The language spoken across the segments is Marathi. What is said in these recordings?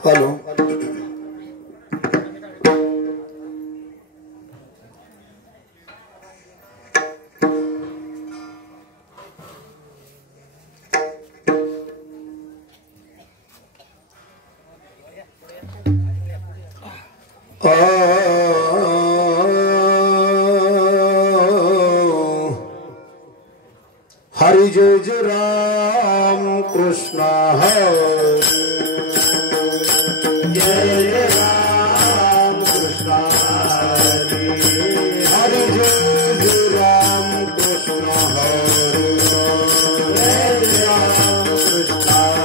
हेलो हरि जय जय राम कृष्ण हरि जय जय राम कृष्ण हरि हरि जय जय राम कृष्ण हरि जय जय राम कृष्ण हरि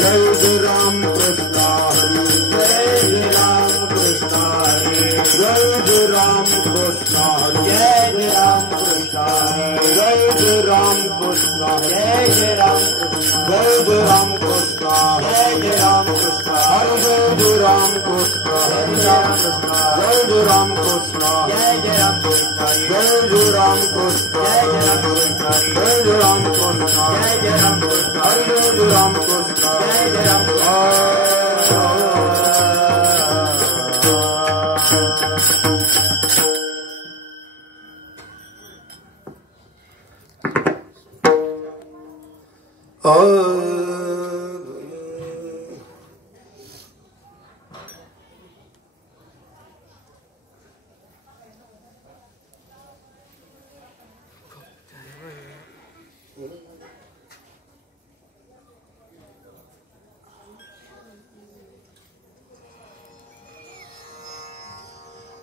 जय जय राम कृष्ण हरि जय जय राम कृष्ण हरि जय जय राम कृष्ण हरि जय जय राम कृष्ण हरि जय जय राम कृष्ण जय जय राम जय जय राम कृष्ण जय जय राम कृष्ण हरे जय जय राम कृष्ण हरे राम कृष्ण जय जय राम कृष्ण जय जय राम कृष्ण जय जय राम कृष्ण जय जय राम कृष्ण जय जय राम कृष्ण जय जय राम कृष्ण हरे जय जय राम कृष्ण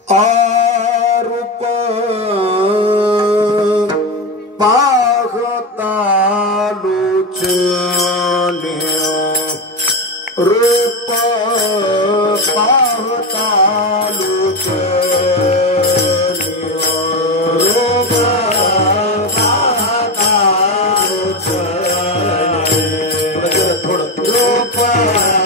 आरूप पाहता लुचनियो रूप पाहता लुचनियो रूप पाहता लुचनियो रूप पाहता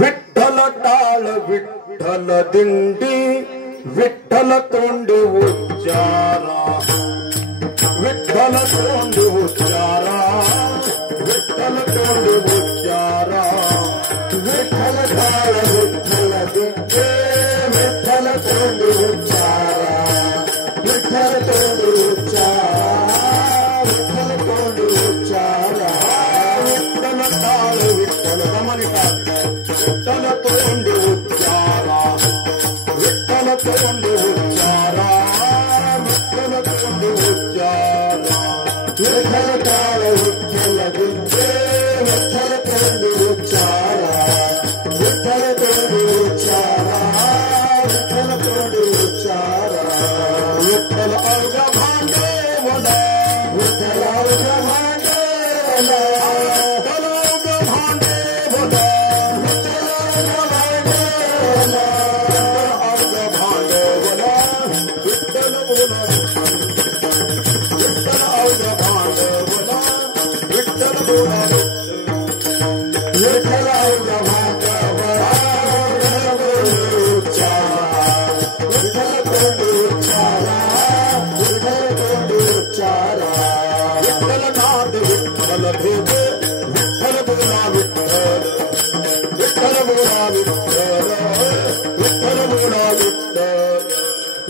विठ्ठल टाळ विठ्ठल दिंडी विठ्ठल तोंडी उच्चारा विठ्ठल तोंडी उच्चारा विठ्ठल तोंडी उच्चारा विठ्ठल टाळ विठ्ठल दिंडी विठ्ठल तोंडी उच्चारा विठ्ठल तोंडी उच्चारा विठ्ठल तोंडी उच्चारा विठ्ठल टाळ विठ्ठल रमणिका विठ्ठल तोंडी उच्चारा विठ्ठल तोंडी उच्चारा विठ्ठल तोंडी उच्चारा विठ्ठल टाळ विठ्ठल दिंडे विठ्ठल तोंडी उच्चारा विठ्ठल तोंडी उच्चारा विठ्ठल तोंडी उच्चारा विठ्ठल अवघ भांडे बोला विठ्ठल अवघ भांडे बोला विठ्ठल अवघ भांडे बोला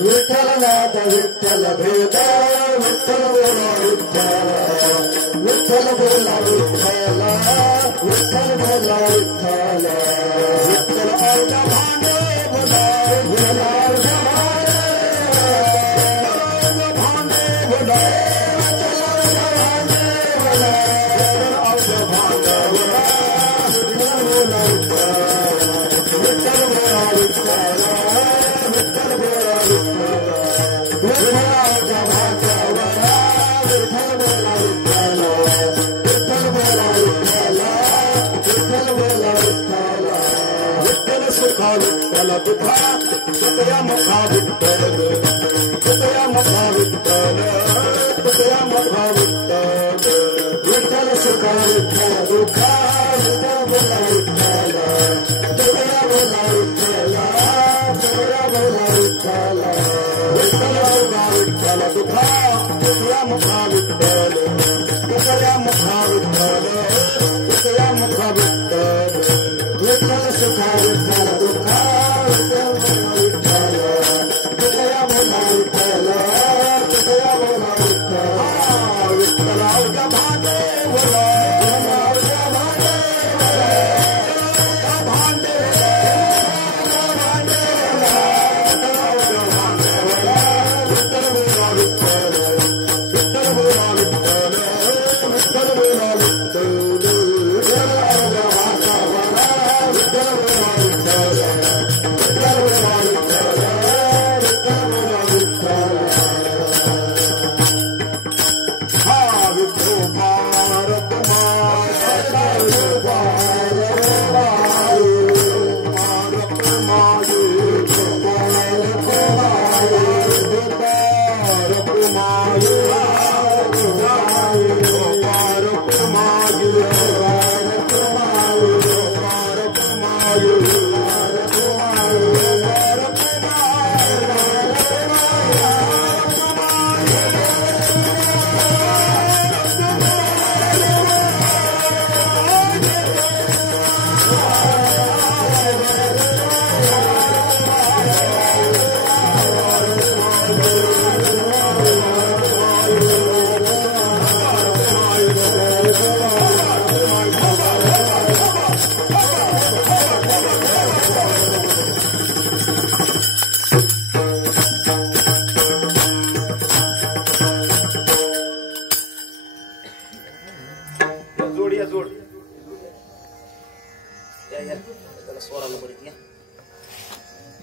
विठ्ठलनाथ विठ्ठल भेद विठ्ठल बोला विठ्ठल विठ्ठल बोला विठ्ठल विठ्ठल बोला विठ्ठल विठ्ठल अवघ भांडे बोला विठ्ठल अवघ भांडे बोला विठ्ठल अवघ भांडे बोला विठ्ठल अवघ भांडे बोला विठ्ठल बोला विठ्ठल बोला विठ्ठल विठ्ठल दुखा तुझ्या मुखा विठ्ठल तुझ्या मुखा विठ्ठल तुझ्या मुखा विठ्ठल विठ्ठल सुखा विठ्ठल दुखा तुझ्या बोला विठ्ठल तुझ्या बोला विठ्ठल तुझ्या बोला विठ्ठल विठ्ठल सुखा विठ्ठल दुखा तुझ्या मुखा विठ्ठल तुझ्या मुखा विठ्ठल तुझ्या मुखा विठ्ठल विठ्ठल सुखा विठ्ठल दुखा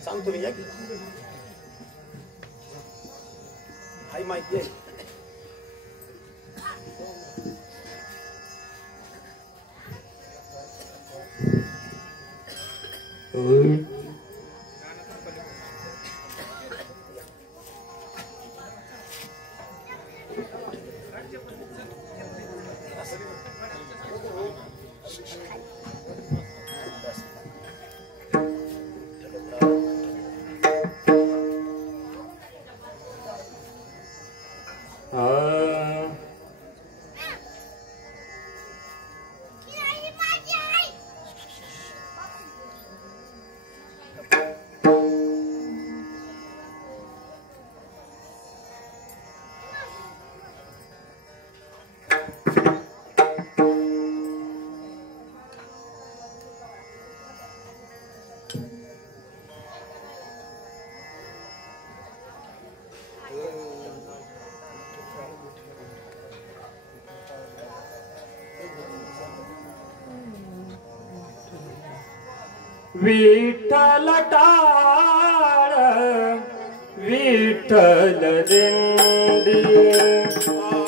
सांगतो मी. हाय माहिती आहे. विठ्ठल टाळ विठ्ठल दिंडी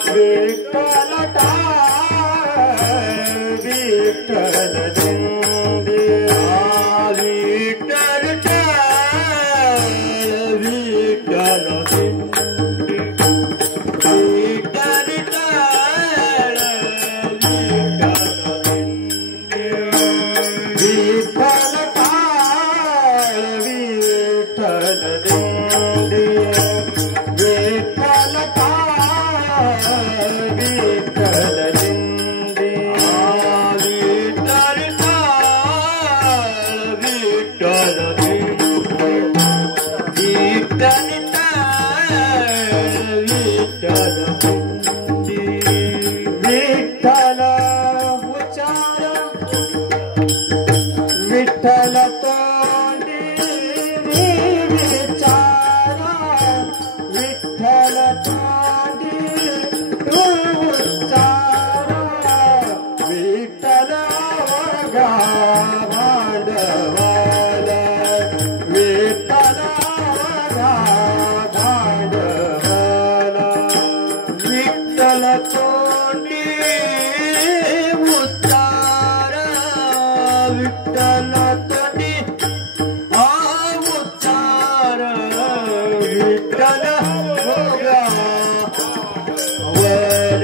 विठ्ठल टाळ विठ्ठल दिंडी विठ्ठल टाळ विठ्ठल दिंडी विठ्ठल टाळ विठ्ठल विठ्ठल तोंडी विचारा विठ्ठल तोंडी उच्चारा विठ्ठल वगा भांडवल विठ्ठल वगा भांडवल विठ्ठल तोंडी उच्चारा विठ्ठल तोंडी उच्चार विठ्ठल वगा वर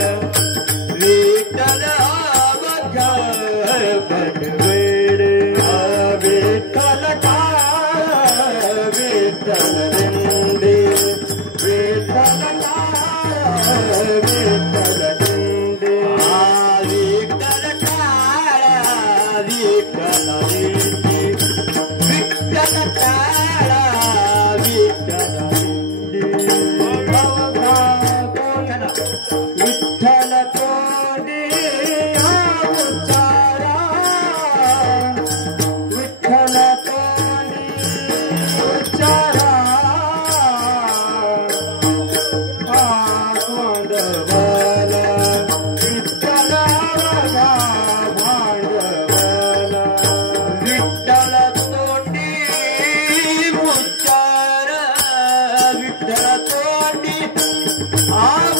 विठ्ठल वगा भगवेड विठ्ठल टाळ विठ्ठल दिंडी विठ्ठल टाळ विठ्ठल दिंडी विठ्ठल टाळ विठ्ठल दिंडी विठ्ठल टाळ विठ्ठल दिंडी विठ्ठल तोंडी उच्चारा विठ्ठल तोंडी उच्चारा भांडवल विठ्ठल वगा भांडवल विठ्ठल तोंडी उच्चार विठ्ठल तोंडी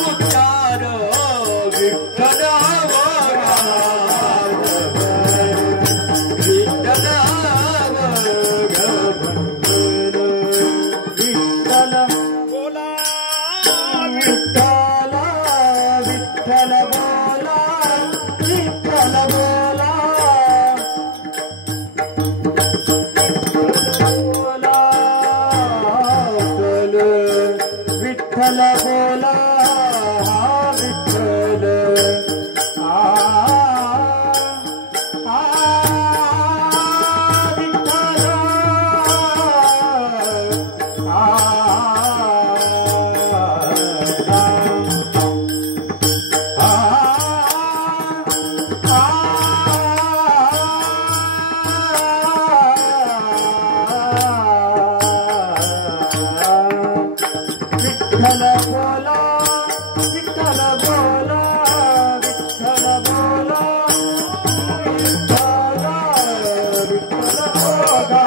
उच्चार विठ्ठल वगा विठ्ठल वगा विठ्ठल बोला विठ्ठल विठ्ठल बोला विठ्ठल बोला बोला विठ्ठल बोला विठ्ठल विठ्ठल बोला विठ्ठल बोला विठ्ठल बोला विठ्ठल विठ्ठल बोला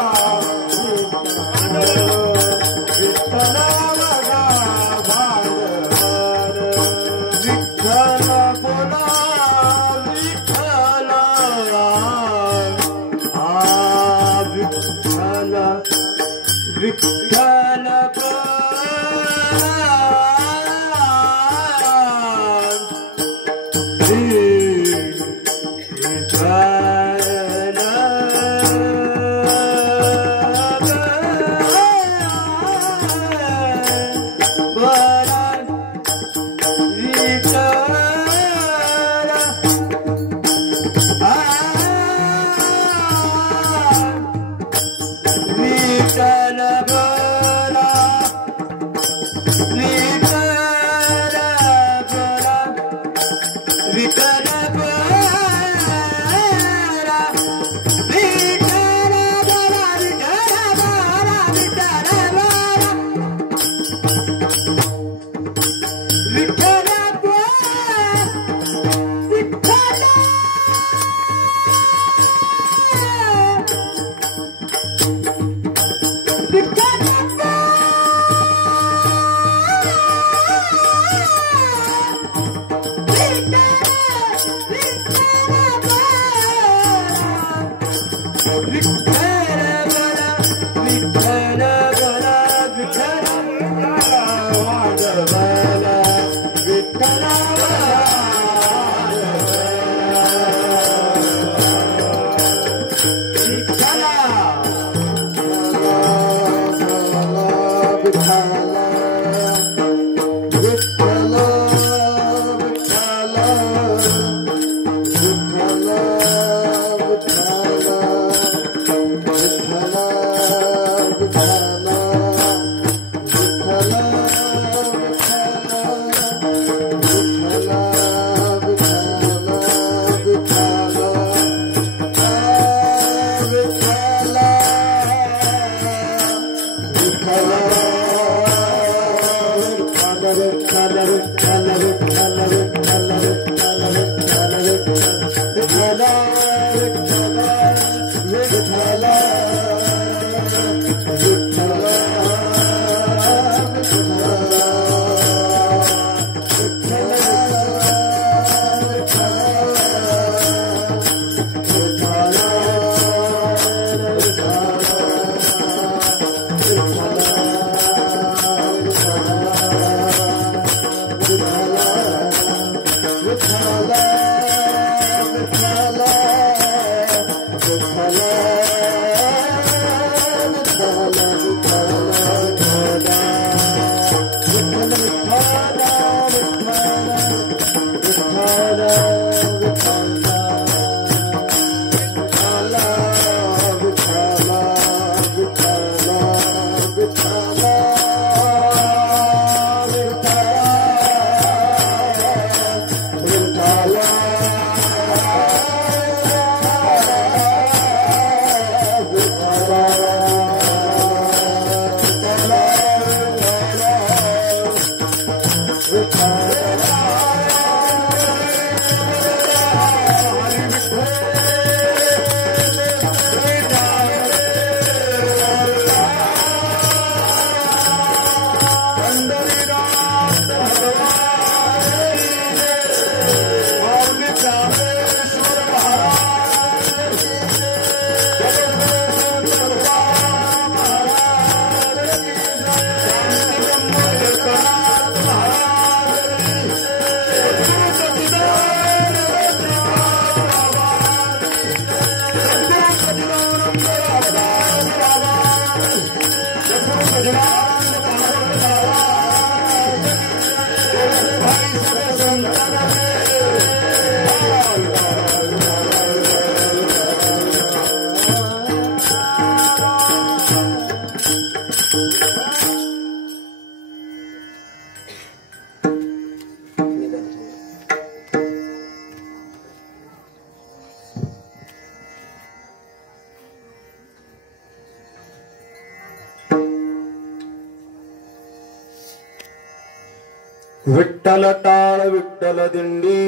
विठ्ठल विठ्ठल टाळ विठ्ठल दिंडी,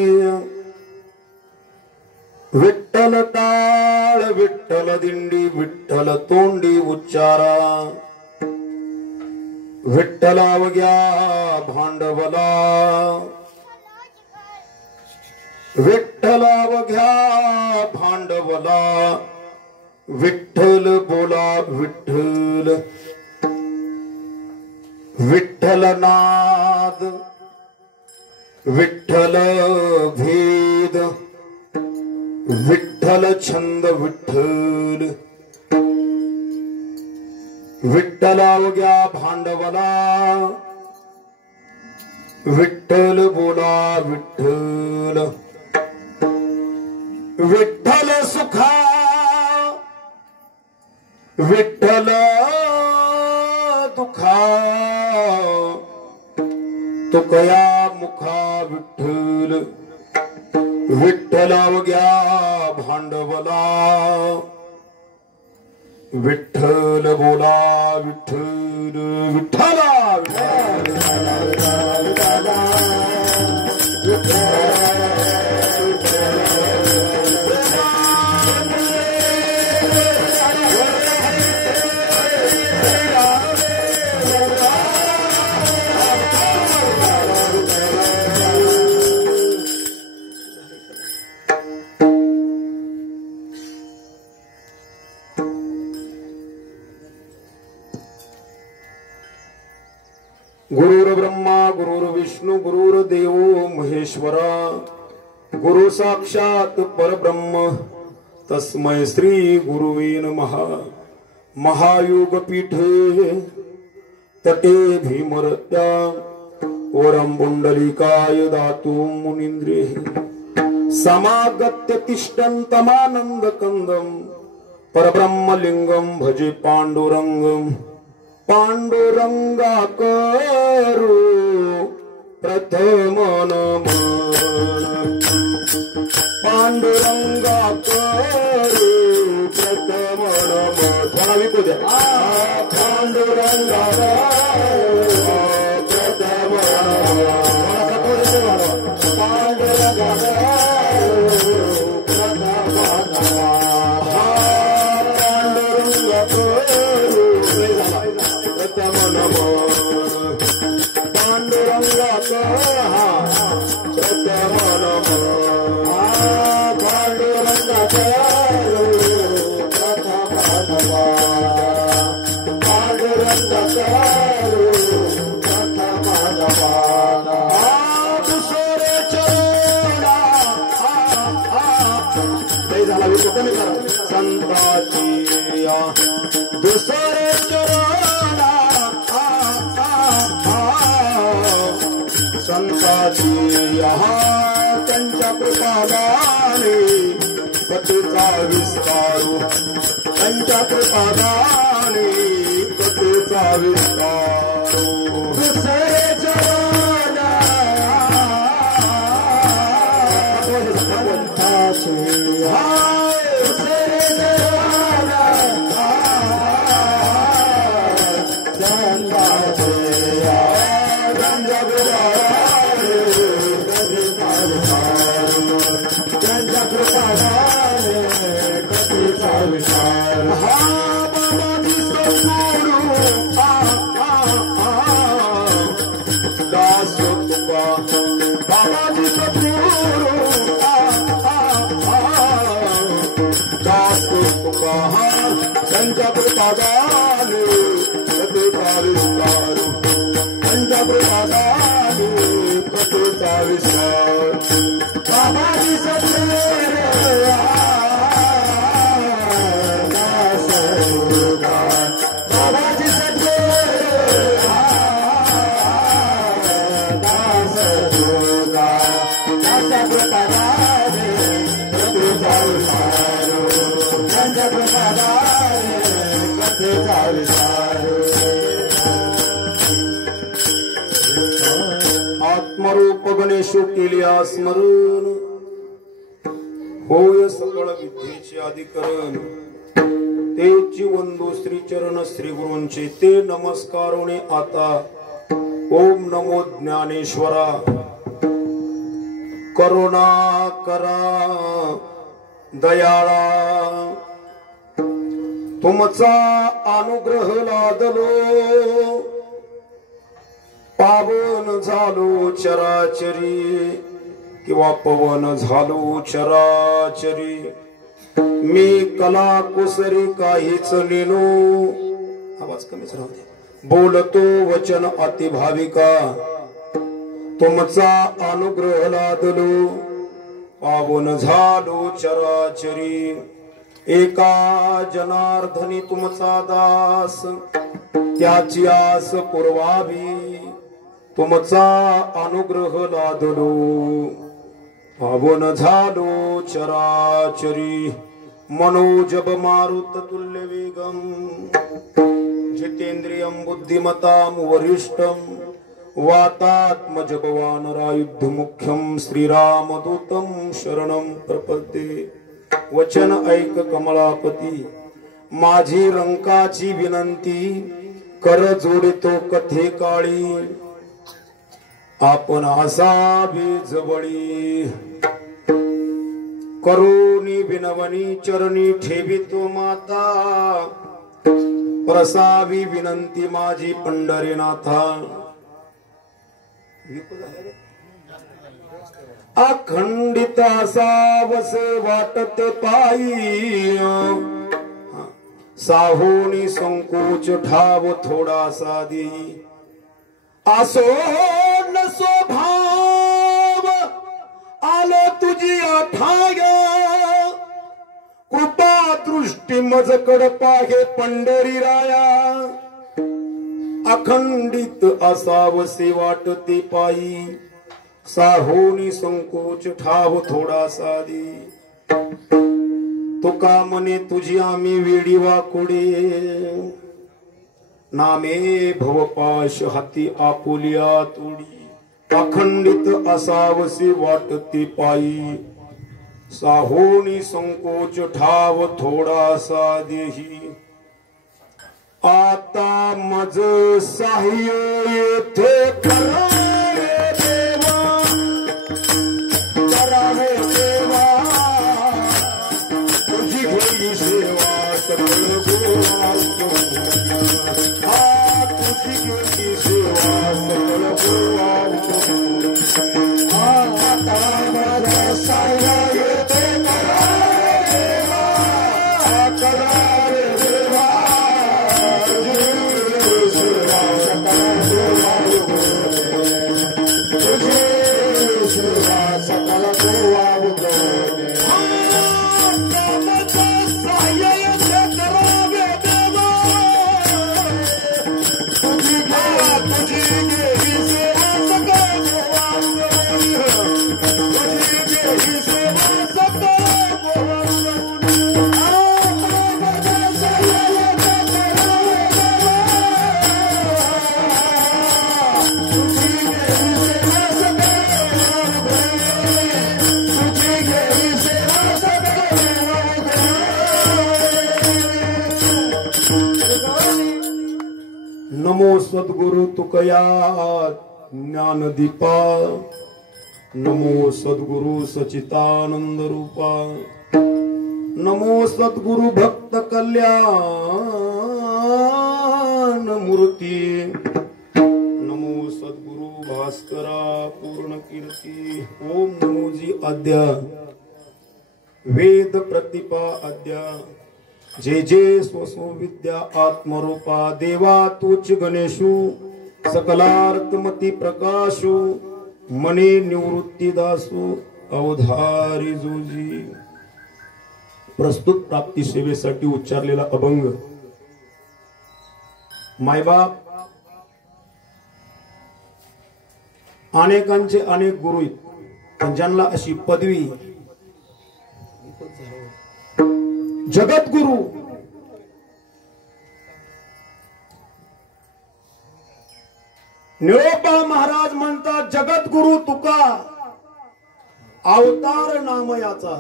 विठ्ठल टाळ विठ्ठल दिंडी, विठ्ठल तोंडी उच्चारा, विठ्ठलावग्या भांडवला, विठ्ठलावग्या भांडवला, विठ्ठल बोला विठ्ठल विठ्ठल नाद विठ्ठल भेद विठ्ठल छंद विठ्ठल विठ्ठलावग्या भांडवला विठ्ठल बोला विठ्ठल विठ्ठल सुखा विठ्ठल दुखा तुकया मुखा विठ्ठल विठ्ठलावग्या भांडवला विठ्ठल बोला विठ्ठल विठ्ठला गुरुर्ब्रह्मा गुरुर्विष्णु गुरुर्देव महेश्वरा गुरु साक्षात परब्रह्म तस्मै श्री गुरुवे नमः। महायोग पीठे तटे भीमरत्या वरं पुंडलिकाय दातु मुनीन्द्रे समागत्य तिष्ठन्तमानन्दकन्दं परब्रह्मलिंगं भजे पाण्डुरङ्गं पांडुरंगाकरू प्रथम नमः पांडुरंगाकरू प्रथम नमः थोडा विकू द्या पांडुरंगाकरू प्रथम संताचिया दुसरे चरणा संताचिया त्यांच्या कृपादाने कथेचा विस्तारू त्यांच्या कृपादाने कथेचा विस्तारू दुसरे चरणा संताचिया त्यांच्या कृपादाने कथेचा विस्तार त्यांच्या कृपादाने कथेचा विस्तार बाबाजी बाबाजी त्यांच्या कृपादाने कथेचा विस्तार त्यांच्या कृपादाने कथेचा विस्तार आत्मरूप गणेशो केल्या स्मरण होय सकळ विद्येचे अधिकरण तेची वंदू श्री चरण श्री गुरूंचे ते नमस्कारोने आता ओम नमो ज्ञानेश्वरा करुणा करा दयाळा तुमचा अनुग्रह लादलो पावन झालो चराचरी किंवा पवन झालो चराचरी मी कला कुसरी काहीच नेनो, आवाज कमीच राहू दे, बोलतो वचन अति भाविका, तुमचा अनुग्रह लादलो, पावन झालो चराचरी, एका जनार्दनी तुमचा दास, त्याची आस पुरवावी, तुमचा अनुग्रह लादलो, पावन झालो चराचरी, मनोजब मारुत तुल्य वेगम, जितेंद्रियं बुद्धिमतां वरिष्ठं, वातात्मज वानरायुध मुख्यं, श्रीरामदूतं शरणं प्रपद्ये। वचन ऐक कमलापती, माझी रंकाची विनंती, कर जोडितो कथे काळी, आपण असावी जवळी, करुणी विनवणी चरणी ठेवितो माता, प्रसावी विनंती माझी पंढरीनाथा। अखंडित असावसे वाटते पायी, साहोनी संकोच ठाव थोडासा देई, असो नसो भाव आलो तुझी आठाय, कृपा दृष्टी मजकड पाहे पंढरी राया, अखंडित असावसे वाटते पायी, साहोनी संकोच ठाव थोडासा दे। तुका मने तुझी आम्ही वेडी वाकुडे, नामे भवपाश हाती आपुलिया तोडी, अखंडित असावसे वाटते पायी, साहोनी संकोच ठाव थोडासा देही। आता मज साह्य येथे करावे देवा, करावे देवा, तुझी घेई सेवा सकल गोवा, तुझी घेई सेवा सकल गोवा, आता मज साह्य येथे करावे देवा, करावे देवा, नमो सद्गुरु तुकया ज्ञानदीपा, नमो सद्गुरु सचितानंद रूपा, नमो सद्गुरु भक्त कल्याण मूर्ती, नमो सद्गुरु भास्करा पूर्ण कीर्ती। ओम नमोजी आद्या, वेद प्रतिपा आद्या, जे जे स्वस्व विद्या आत्मरूपा, देवा तूच गणेशु, सकलार्थमती प्रकाशु, मने निवृत्ती दासु, अवधारी जोजी। प्रस्तुत प्राप्ती सेवेसाठी उच्चारलेला अभंग, मायबाप अनेकांचे अनेक गुरु आहेत, पण ज्यांना अशी पदवी जगद्गुरु, निळोबा महाराज म्हणतात जगद्गुरु तुका अवतार नाम याचा,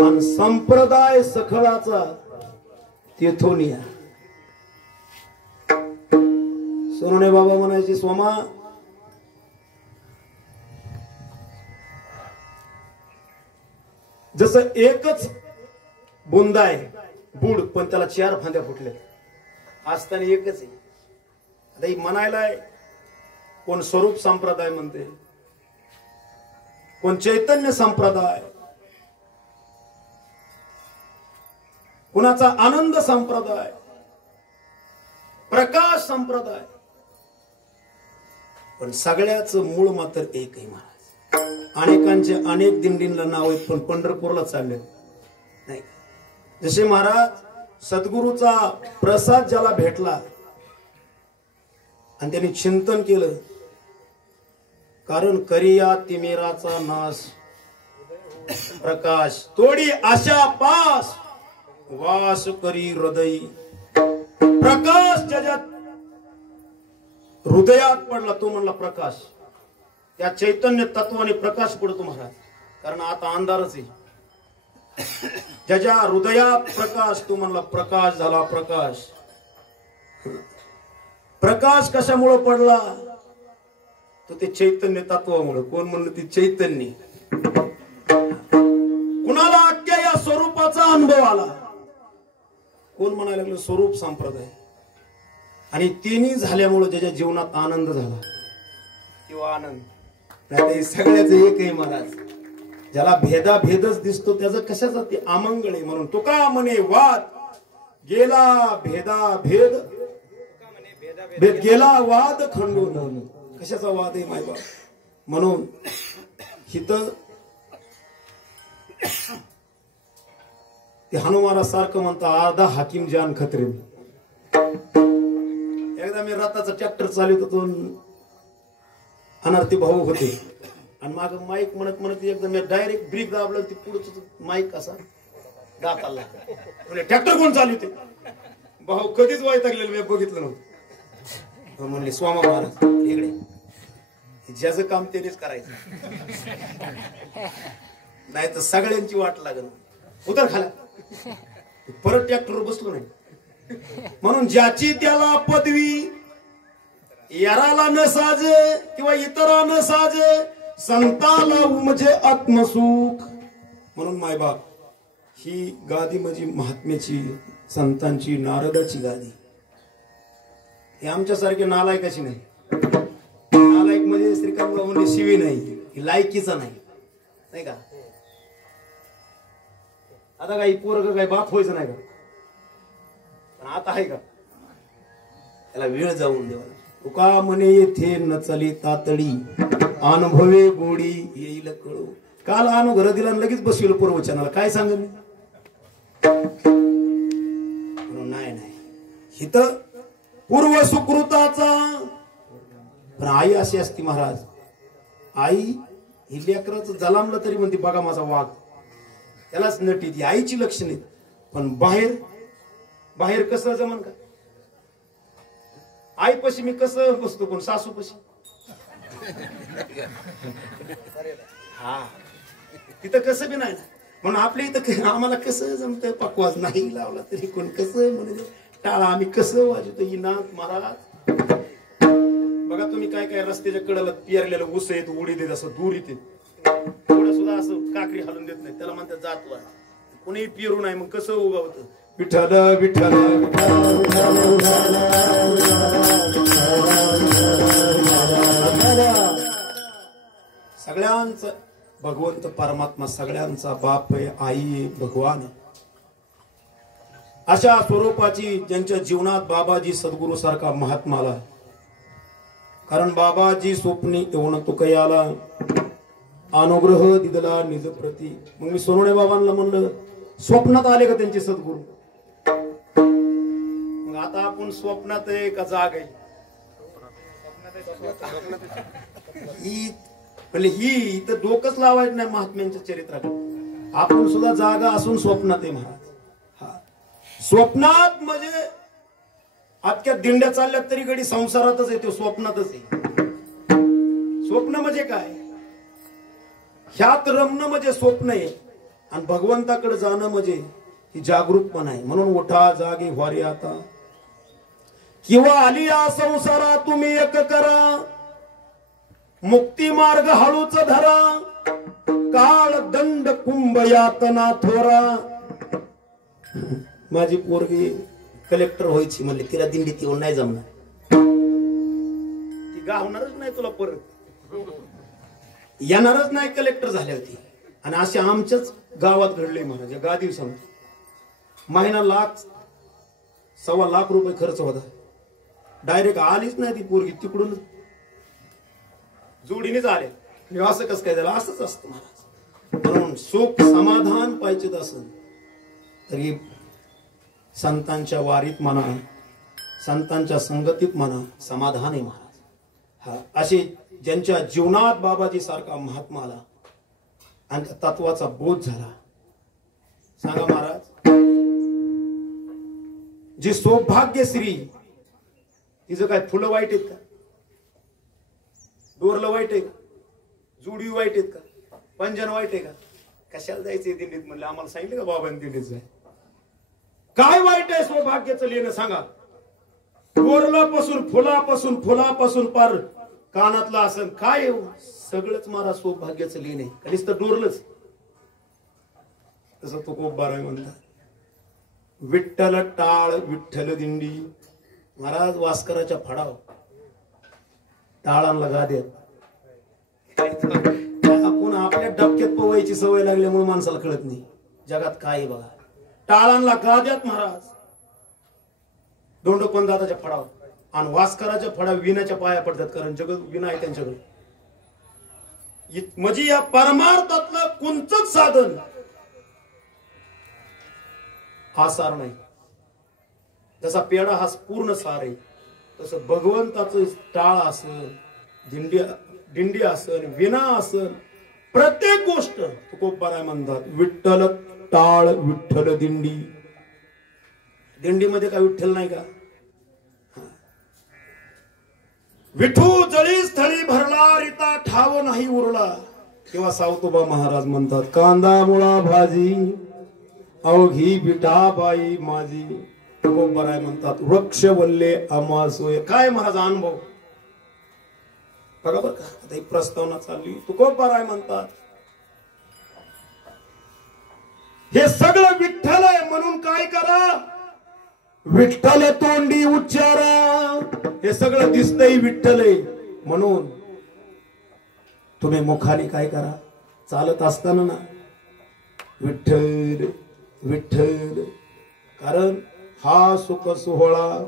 आणि संप्रदाय सखळाचा तेथून या। सोनवणे बाबा म्हणायचे, सोमा जसं एकच बुंदा आहे बुड, पण त्याला 4 फांद्या फुटल्या, असताना एकच आहे। आता ही म्हणायला कोण स्वरूप संप्रदाय म्हणते, कोण चैतन्य संप्रदाय, कुणाचा आनंद संप्रदाय, प्रकाश संप्रदाय, पण सगळ्याच मूळ मात्र एक आहे महाराज. अनेकांचे अनेक दिंडींना नाव आहेत पण पंढरपूरला चालले नाही. जसे महाराज सद्गुरूचा प्रसाद ज्याला भेटला आणि त्यांनी चिंतन केलं, कारण करिया तिमिराचा नाश प्रकाश तोडी आशा पास वास करी हृदय. प्रकाश ज्याच्यात हृदयात पडला तो म्हणला प्रकाश. त्या चैतन्य तत्वाने प्रकाश पडतो महाराज, कारण आता अंधारच आहे. ज्याच्या हृदयात प्रकाश तो म्हणला प्रकाश झाला. प्रकाश प्रकाश कशामुळे पडला? तो ते चैतन्य तत्वामुळे. कोण म्हणलं? ते चैतन्य. कुणाला अख्ख्या या स्वरूपाचा अनुभव आला? कोण म्हणायला लागलं? स्वरूप संप्रदाय. आणि तिन्ही झाल्यामुळे ज्याच्या जीवनात आनंद झाला किंवा आनंद नाही, सगळ्याच एक आहे महाराज. ज्याला भेदाभेदच दिसतो त्याचं कशाचा ते आमंगळ आहे. म्हणून तुका म्हणे वाद गेला भेदा भेद, भेद गेला वाद खंडून. कशाचा वाद आहे माय बाप? म्हणून हिथं ते हनुमानासारखं म्हणता आधा हाकीम जान खत्रे. एकदा मी रथाचा ट्रॅक्टर चालवत होतो, अनर्थी भाऊ होते आणि माग माईक म्हणत म्हणत एकदा मी डायरेक्ट ब्रेक दाबलं. ती पुढचं माईक असा दाताला म्हणजे ट्रॅक्टर कोण चालवते? भाऊ कधीच वैतागलेलं मी बघितलं नव्हतं. म्हणले स्वामा महाराज इकडे, ज्याचं काम त्यानेच करायचं, नाही तर सगळ्यांची वाट लागल. उतर खाला. परत ट्रॅक्टरवर बसलो नाही. म्हणून ज्याची त्याला पदवी, याराला न साजे किंवा इतरा न साजे, संताला उमजे आत्मसुख. म्हणून मायबाप ही गादी म्हणजे महात्म्याची, संतांची, नारदाची गादी. हे आमच्यासारखे नालायकाची नाही. नालायक म्हणजे श्रीकांत बाबूंनी शिवी नाही, ही लायकीचा नाही का? आता काही पोरग काही बाप व्हायचं नाही का? पण आता आहे का? त्याला वेळ जाऊन देवा. तुका म्हणे येथे न चली तातडी, अनुभवे गोडी येईल कळू. काल अनुग्रह दिला लगेच बसविल पूर्वचनाला. काय सांगेल? नाही हिथं पूर्व सुकृताचा. पण आई अशी असती महाराज. आई ही लेकराचं जलामलं तरी म्हणते बघा माझा वाघ, त्यालाच नटी. ती आईची लक्षणे. पण बाहेर कसं जमन का? आई पशी मी कसं बसतो, पण सासू पशी हा तिथं कसं बी नाही. म्हणून आपल्या इथं आम्हाला कसं जमतं, पकवास नाही लावला तरी कोण कसं म्हणजे टाळा आम्ही कसं वाजवतो. ही नाथ महाराज बघा तुम्ही काय काय रस्त्याच्या कडेला पेरलेलं ऊस येत, उडी देत, असं दूर येते, थोडं सुद्धा असं काकरी हालून देत नाही. त्याला म्हणतात जातवा. कोणी पेरू नाही, मग कसं उगावतं? विठ्ठल विठ्ठल सगळ्यांचं भगवंत परमात्मा सगळ्यांचा बाप आहे, आई आहे, भगवान. अशा स्वरूपाची ज्यांच्या जीवनात बाबाजी सद्गुरू सारखा महात्माला. कारण बाबाजी स्वप्नी येऊन तुकयाला अनुग्रह दिदला निज प्रती. मग मी सोनवणे बाबांना म्हणलं स्वप्नात आले का त्यांचे सद्गुरू? मग आता आपण स्वप्नात आहे का जाग आहे? ही इथं डोकंच लावायचं नाही महात्म्यांच्या चरित्रात. आपण सुद्धा जागा असून स्वप्नात आहे महाराज. स्वप्नात म्हणजे अख्ख्या दिंड्या चालल्यात तरी गडी संसारातच आहे, तो स्वप्नातच आहे. स्वप्न म्हणजे काय? ह्यात रमणं म्हणजे स्वप्न आहे, आणि भगवंताकडे जाणं म्हणजे ही जागरूकपणा आहे. म्हणून उठा जागे व्हारे आता, किंवा आली या संसारा तुम्ही एक करा, मुक्ती मार्ग हळूच धरा, काळ दंड कुंभ यातना थोरा. माझी पोरगी कलेक्टर व्हायची म्हणले, तिला दिंडीत येऊन नाही जमणार, ती गावणारच नाही तुला, परत येणारच नाही कलेक्टर झाल्या होती. आणि असे आमच्याच गावात घडले महाराज. गादी सांगतो महिना लाख 1.25 लाख रुपये खर्च होता. डायरेक्ट आलीच नाही ती पोरगी, तिकडून जोडीनेच आले. असं कसं काय झालं? असंच असतं महाराज. म्हणून सुख समाधान पाहिजे असेल तरी संतांच्या वारीत म्हणा, संतांच्या संगतीत म्हणा, समाधान आहे महाराज. हा असे ज्यांच्या जीवनात बाबाजी सारखा महात्मा आला आणि त्या तत्वाचा बोध झाला. सांगा महाराज, जी सौभाग्यश्री तिचं काय फुलं वाईट आहेत का? डोरलं वाईट आहे का? जुडी वाईट आहेत का? पंजन वाईट आहे का? कशाला जायचंय दिंडीत? म्हणलं आम्हाला सांगितलं का बाबांनी दिंडीत जाय? काय वाईट आहे सौभाग्याचं लिहिणं सांगा. डोरलापासून फुलापासून पार कानातला असं काय सगळंच मला सौभाग्याचं लिहिण आहे. कधीच तर डोरलंच. तसं तो खूप बारा म्हणतात. विठ्ठल टाळ विठ्ठल दिंडी. महाराज वास्कराच्या फडाव टाळांना गाद्यात. आपण आपल्या डबक्यात पवायची सवय लागल्यामुळे माणसाला कळत नाही जगात काय बघा. टाळांना गाद्यात महाराज, दोंडोपण दादाच्या फडाव आणि वास्कराच्या फडा विनाच्या पाया पडतात. कारण जगत विना आहे त्यांच्याकडे. म्हणजे या परमार्थातलं कोणतंच साधन हा सार नाही. जसा पेढा हा पूर्ण सार आहे, तसं भगवंताचं टाळ असेल, दिंडी असेल, विना असेल, प्रत्येक गोष्ट तुकोबाराय म्हणतात. विठ्ठल टाळ विठ्ठल दिंडी. दिंडीमध्ये काय विठ्ठल नाही का? विठू जळी स्थळी भरला रिता ठाव नाही उरला. तेव्हा सावतोबा महाराज म्हणतात, कांदा मुळा भाजी अवघी बिटा बाई माझी. तुकोबाराय म्हणतात, वृक्ष वल्ले अमासोय. काय महाराज अनुभव बरोबर का? आता ही प्रस्तावना चालली. तुकोबाराय म्हणतात, हे सगळं विठ्ठल आहे म्हणून काय करा? विठ्ठल तोंडी उच्चारा. हे सगळं दिसतंय विठ्ठल आहे म्हणून तुम्ही मुखाने काय करा? चालत असताना ना विठ्ठल विठ्ठल. कारण हा सुख सोहळा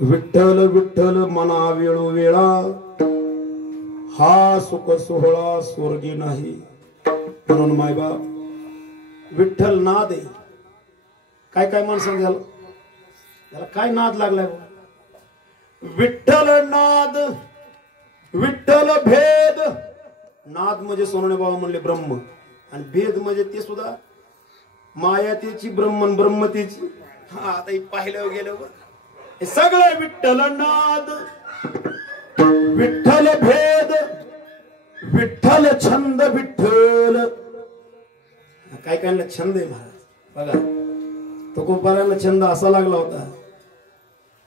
विठ्ठल विठ्ठल मना वेळोवेळा. हा सुख सोहळा स्वर्गी नाही. म्हणून मायबाप विठ्ठल नाद आहे. काय काय माणसं झालं त्याला काय नाद लागलाय? विठ्ठल नाद, विठ्ठल भेद. नाद म्हणजे सोनवणे बाबा म्हणले ब्रह्म, आणि भेद म्हणजे ते सुद्धा मायातेची ब्रह्मन ब्रह्मतेची. हा आता पाहिलं गेलं हे सगळं. विठ्ठल नाद, विठ्ठल भेद, विठ्ठल छंद. विठ्ठल काय काय छंद आहे महाराज बघा. तुकोबारायला छंद असा लागला होता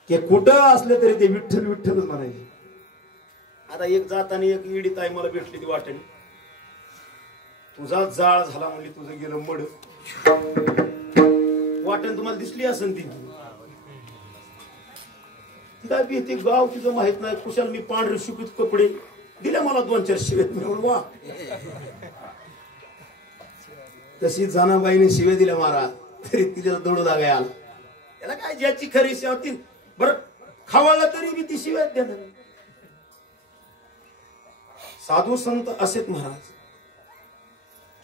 की कुठं असले तरी ते विठ्ठल विठ्ठलच म्हणायचे. आता एक जाताना एक इडी ताई मला भेटली ती वाटणी. तुझा जाळ झाला म्हणली, तुझं गेलं मड. वाटण तुम्हाला दिसली असेल ती. काय बी ते गाव तुझं माहित नाही. कुशाल मी पांढरे शिकूत कपडे दिले मला 2-4 शिवे. वा तशी जनाबाईने शिवे दिल्या मारा तरी तिला दडू लागाय आला. त्याला काय ज्याची खरी सेवा ती बरं खावाला तरी मी ती शिव्यात देणार. साधू संत असेच महाराज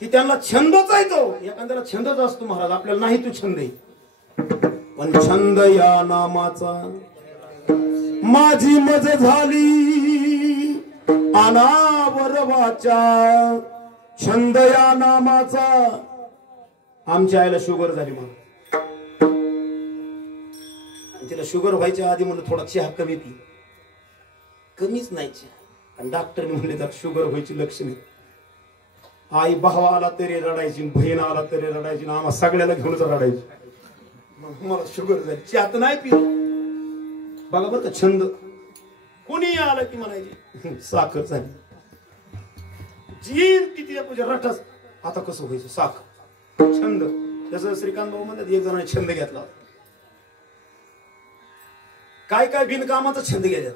की त्यांना छंदच आहे. तो एखाद्याला छंदच असतो महाराज. आपल्याला नाही तो छंद आहे, पण छंद या नामाचा माझी मज झाली अनावर वाचा. छंद या नामाचा. आमच्या आईला शुगर झाली म्हणून, तिला शुगर व्हायच्या आधी म्हणलं थोडा चहा कमी पी. कमीच नाही चहा. आणि डॉक्टरने म्हणले तर शुगर व्हायची लक्षणे. आई भाव आला तरी रडायची, बहीण आला तरी रडायची, आम्हा सगळ्याला घेऊनच रडायची. मला शुगर झाली, चहा तर नाही पी. बघा बरं का छंद. कोणी आलं की म्हणायची साखर झाली. जीन ती तिच्या तुझ्या रटाच. आता कसं व्हायचं? साखर छंद. जसं श्रीकांत भाऊ म्हणतात एक जणांनी छंद घेतला. काय काय बिनकामाचा छंद घ्यायचा.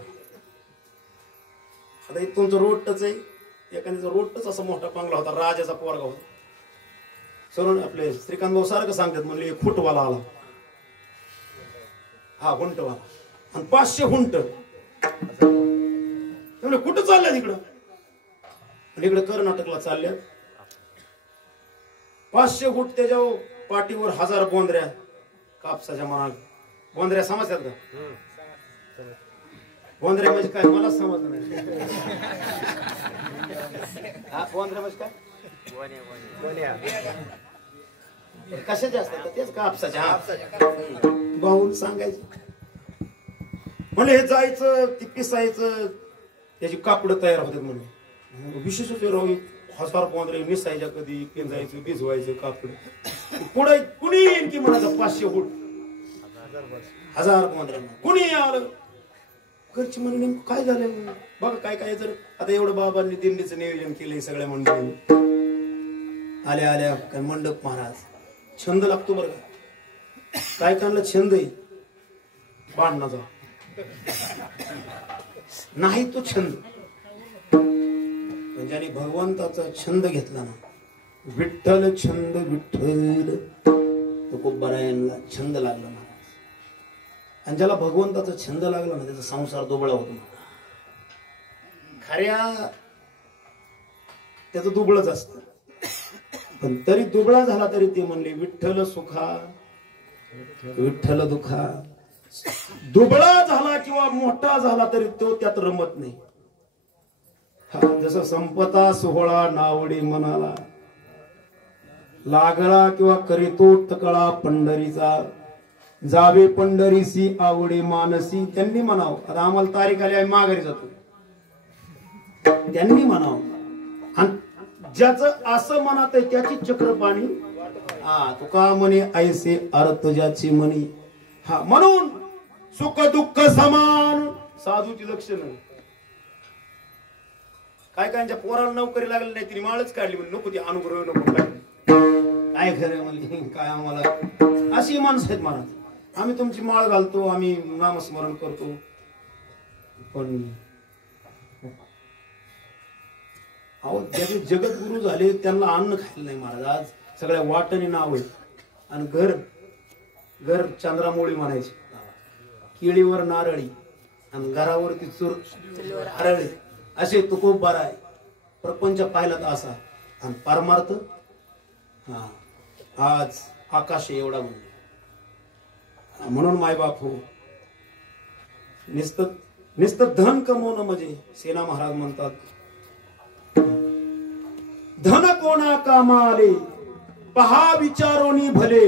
आता एक तुमचं रोडच आहे. एखाद्याचा रोडच असा मोठा पांगला होता, राजाचा पोरगा होता. सरून आपले श्रीकांत भाऊ सारखं सांगतात म्हणले एक फुटवाला आला, हा हुंटवाला, आणि 500 हुंट. कुठं चालल्या तिकडं? इकडे कर्नाटकला चालल्यात. 500 फूट त्याच्या पाठीवर 1000 बोंद्र्या कापसाच्या माग. बोंद्र्या समजतात का? बोंद्र्या म्हणजे काय मला समजलं नाही. हा बोंद्र्या म्हणजे काय? कशाचे असतात? तेच कापसाच्या. भाऊ सांगायचं म्हणजे हे जायचं ती पिसायचं त्याची कापड तयार होतात म्हणजे. विशेषच राहू 1000 बोंद्रे मिसायच्या, कधी पिंजायचं भिजवायचं कापड. पुढे कुणी येईल की म्हणायचं 500 फूट 1000 बोंद्रे कुणी आलं. घरची म्हणजे नेमकं काय झालं बघा. काय काय जर आता एवढं बाबांनी दिंडीचं नियोजन केलंय सगळ्या मंडळींनी. आल्या आल्या काय मंडप महाराज छंद लागतो बरं का. काय काढलं छंद आहे भांडणाचा नाही तो छंद. म्हणजे आणि भगवंताचा छंद घेतला ना, विठ्ठल छंद विठ्ठल, तो खूप बरायांना छंद लागला महाराज. आणि ज्याला भगवंताचा छंद लागला ना त्याचा संसार दुबळा होतो. खऱ्या त्याचं दुबळच असत, पण तरी दुबळा झाला तरी ते म्हणले विठ्ठल सुखा विठ्ठल दुखा. दुबळा झाला किंवा मोठा झाला तरी तो त्यात रमत नाही. जसं संपता सोहळा नावडी मनाला लागला किंवा करीतो तकळा पंढरीचा, जावे पंढरीसी आवडे मानसी. त्यांनी म्हणावं. आता आम्हाला तारीख आली आम्ही माघारी जातो, त्यांनी म्हणावं. आणि ज्याचं असं म्हणत आहे त्याची चक्रपाणी. हा तुका म्हणे ऐसे अर्थ ज्याची म्हणी. हा म्हणून सुख दुःख समान साधूची लक्षणं. काय कायच्या पोराला नोकरी लागली नाही तिने माळच काढली म्हणजे नको ती अनुग्रह नको काय खरं म्हणजे काय आम्हाला अशी माणसं आहेत महाराज. आम्ही तुमची माळ घालतो, आम्ही नामस्मरण करतो, पण अहो ज्याचे जगद्गुरु झाले त्यांना अन्न खायला नाही महाराज. आज सगळ्या वाटणी नाव आहे. आणि घर घर चंद्रामोळी म्हणायची, केळीवर नारळी आणि घरावरती चूर हरळी असे तुकोब बारा आहे. प्रपंच पाहिला तर असा आणि परमार्थ हा आज आकाश एवढा म्हणजे. म्हणून मायबाप हो निस्त धन कमवणं म्हणजे सेना महाराज म्हणतात धन कोणा कामा आले पहा विचारोनी भले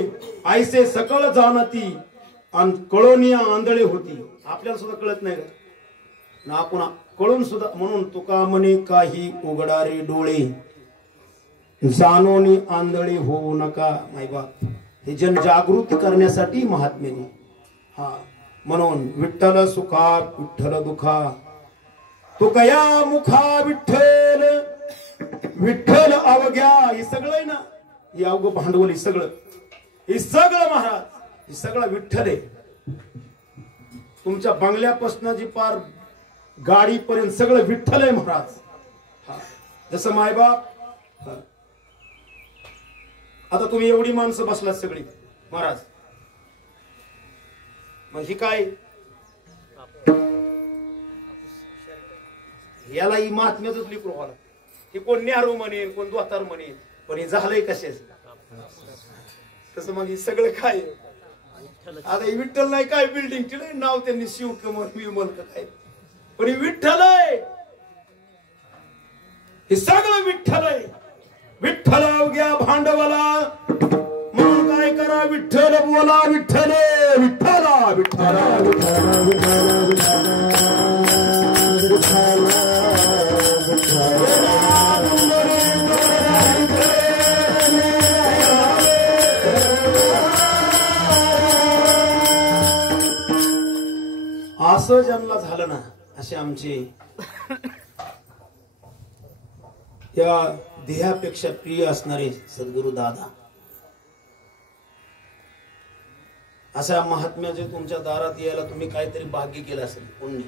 ऐसे सकळ जाणती आणि कळोनी आंधळे होती. आपल्याला सुद्धा कळत नाही ना आपण कळून सुद्धा. म्हणून तुका म्हणे काही उघडारे डोळे जाणोनी आंधळे होऊ नका. मायबाप हे जनजागृती करण्यासाठी महात्म्याने. हा म्हणून विठ्ठल सुखा विठ्ठल दुखा तुकया मुखा विठ्ठल विठ्ठल अवघ्या. हे सगळं आहे ना, हे अवघ भांडवल, हे सगळं महाराज, हे सगळं विठ्ठल आहे. तुमच्या बंगल्यापासून जी पार गाडीपर्यंत सगळं विठ्ठल आहे महाराज. जसं मायबाप. आता तुम्ही एवढी माणसं बसलात सगळी महाराज, मग ही काय याला ही महात्म्याच लिकरू व्हायला. हे कोण न्यारू म्हणेन, कोण द्वातार म्हणेन, पण हे झालंय कशाच. तसं मग हे सगळं काय आता हे विठ्ठल नाही काय बिल्डिंग ठेवलंय नाव त्यांनी शिवकमल विमल का काय, पण हे विठ्ठल आहे. हे सगळं विठ्ठल आहे. विठ्ठल अवघ्या भांडवला म्हणून काय करा विठ्ठल बोला विठ्ठल विठ्ठला विठ्ठल असं ज्यांना झालं ना असे आमचे या देहापेक्षा प्रिय असणारे सद्गुरु दादा. अशा महात्म्याचे तुमच्या दारात यायला तुम्ही काहीतरी भाग्य केलं असेल, पुण्य.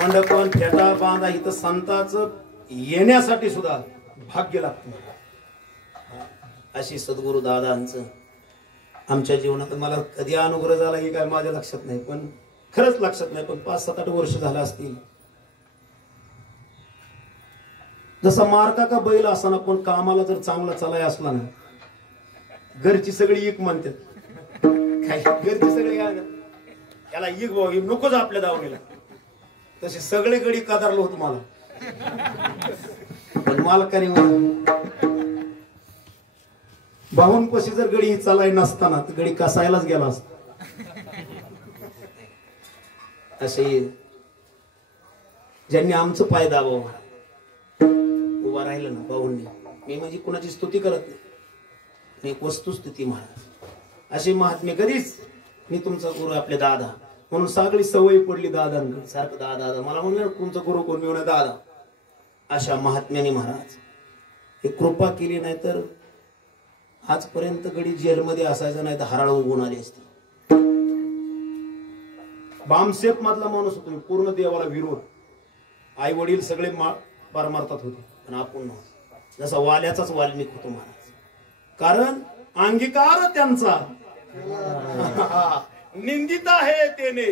मंडपन फेटा बांधा इथं संतांचं येण्यासाठी सुद्धा भाग्य लागतं. अशी सद्गुरु दादांचं आमच्या जीवनात मला कधी अनुग्रह झाला हे काय माझ्या लक्षात नाही, पण खरंच लक्षात नाही, पण 5-7-8 वर्ष झालं असतील. जसा मार्का का बैल असताना पण कामाला जर चांगला चालाय असला ना, घरची सगळी एक म्हणतात, काय घरची सगळी काय याला एक भाऊ नकोच आपल्या दावणीला. तसे सगळे गडी कादारलो होत मला, पण मालकाने भाऊंपाशी जर गडी चालाय नसताना तर गडी कसायलाच गेला असता. असे ज्यांनी आमचं पाय दाबाव उभा राहिलं ना भाऊंनी, मी म्हणजे कुणाची स्तुती करत नाही, एक वस्तुस्थिती महाराज. असे महात्मे कधीच, मी तुमचा गुरु आपले दादा म्हणून सगळी सवय पडली दादांकडे, सारखं दादा दादा. मला म्हणलं तुमचा गुरु कोण, मी म्हणा दादा. अशा महात्म्याने महाराज हे कृपा केली, नाही तर आजपर्यंत गडी जेलमध्ये असायचं, नाही तर हराळ उगवून आली असती. बामसेप मधला माणूस होतो, पूर्ण देवाला विरोध. आई वडील सगळे पार मारतात होते, पण आपण नव्हतो. जसा वाल्याचाच वाल्मिक होतो महाराज, कारण अंगीकार त्यांचा निंदित आहे त्याने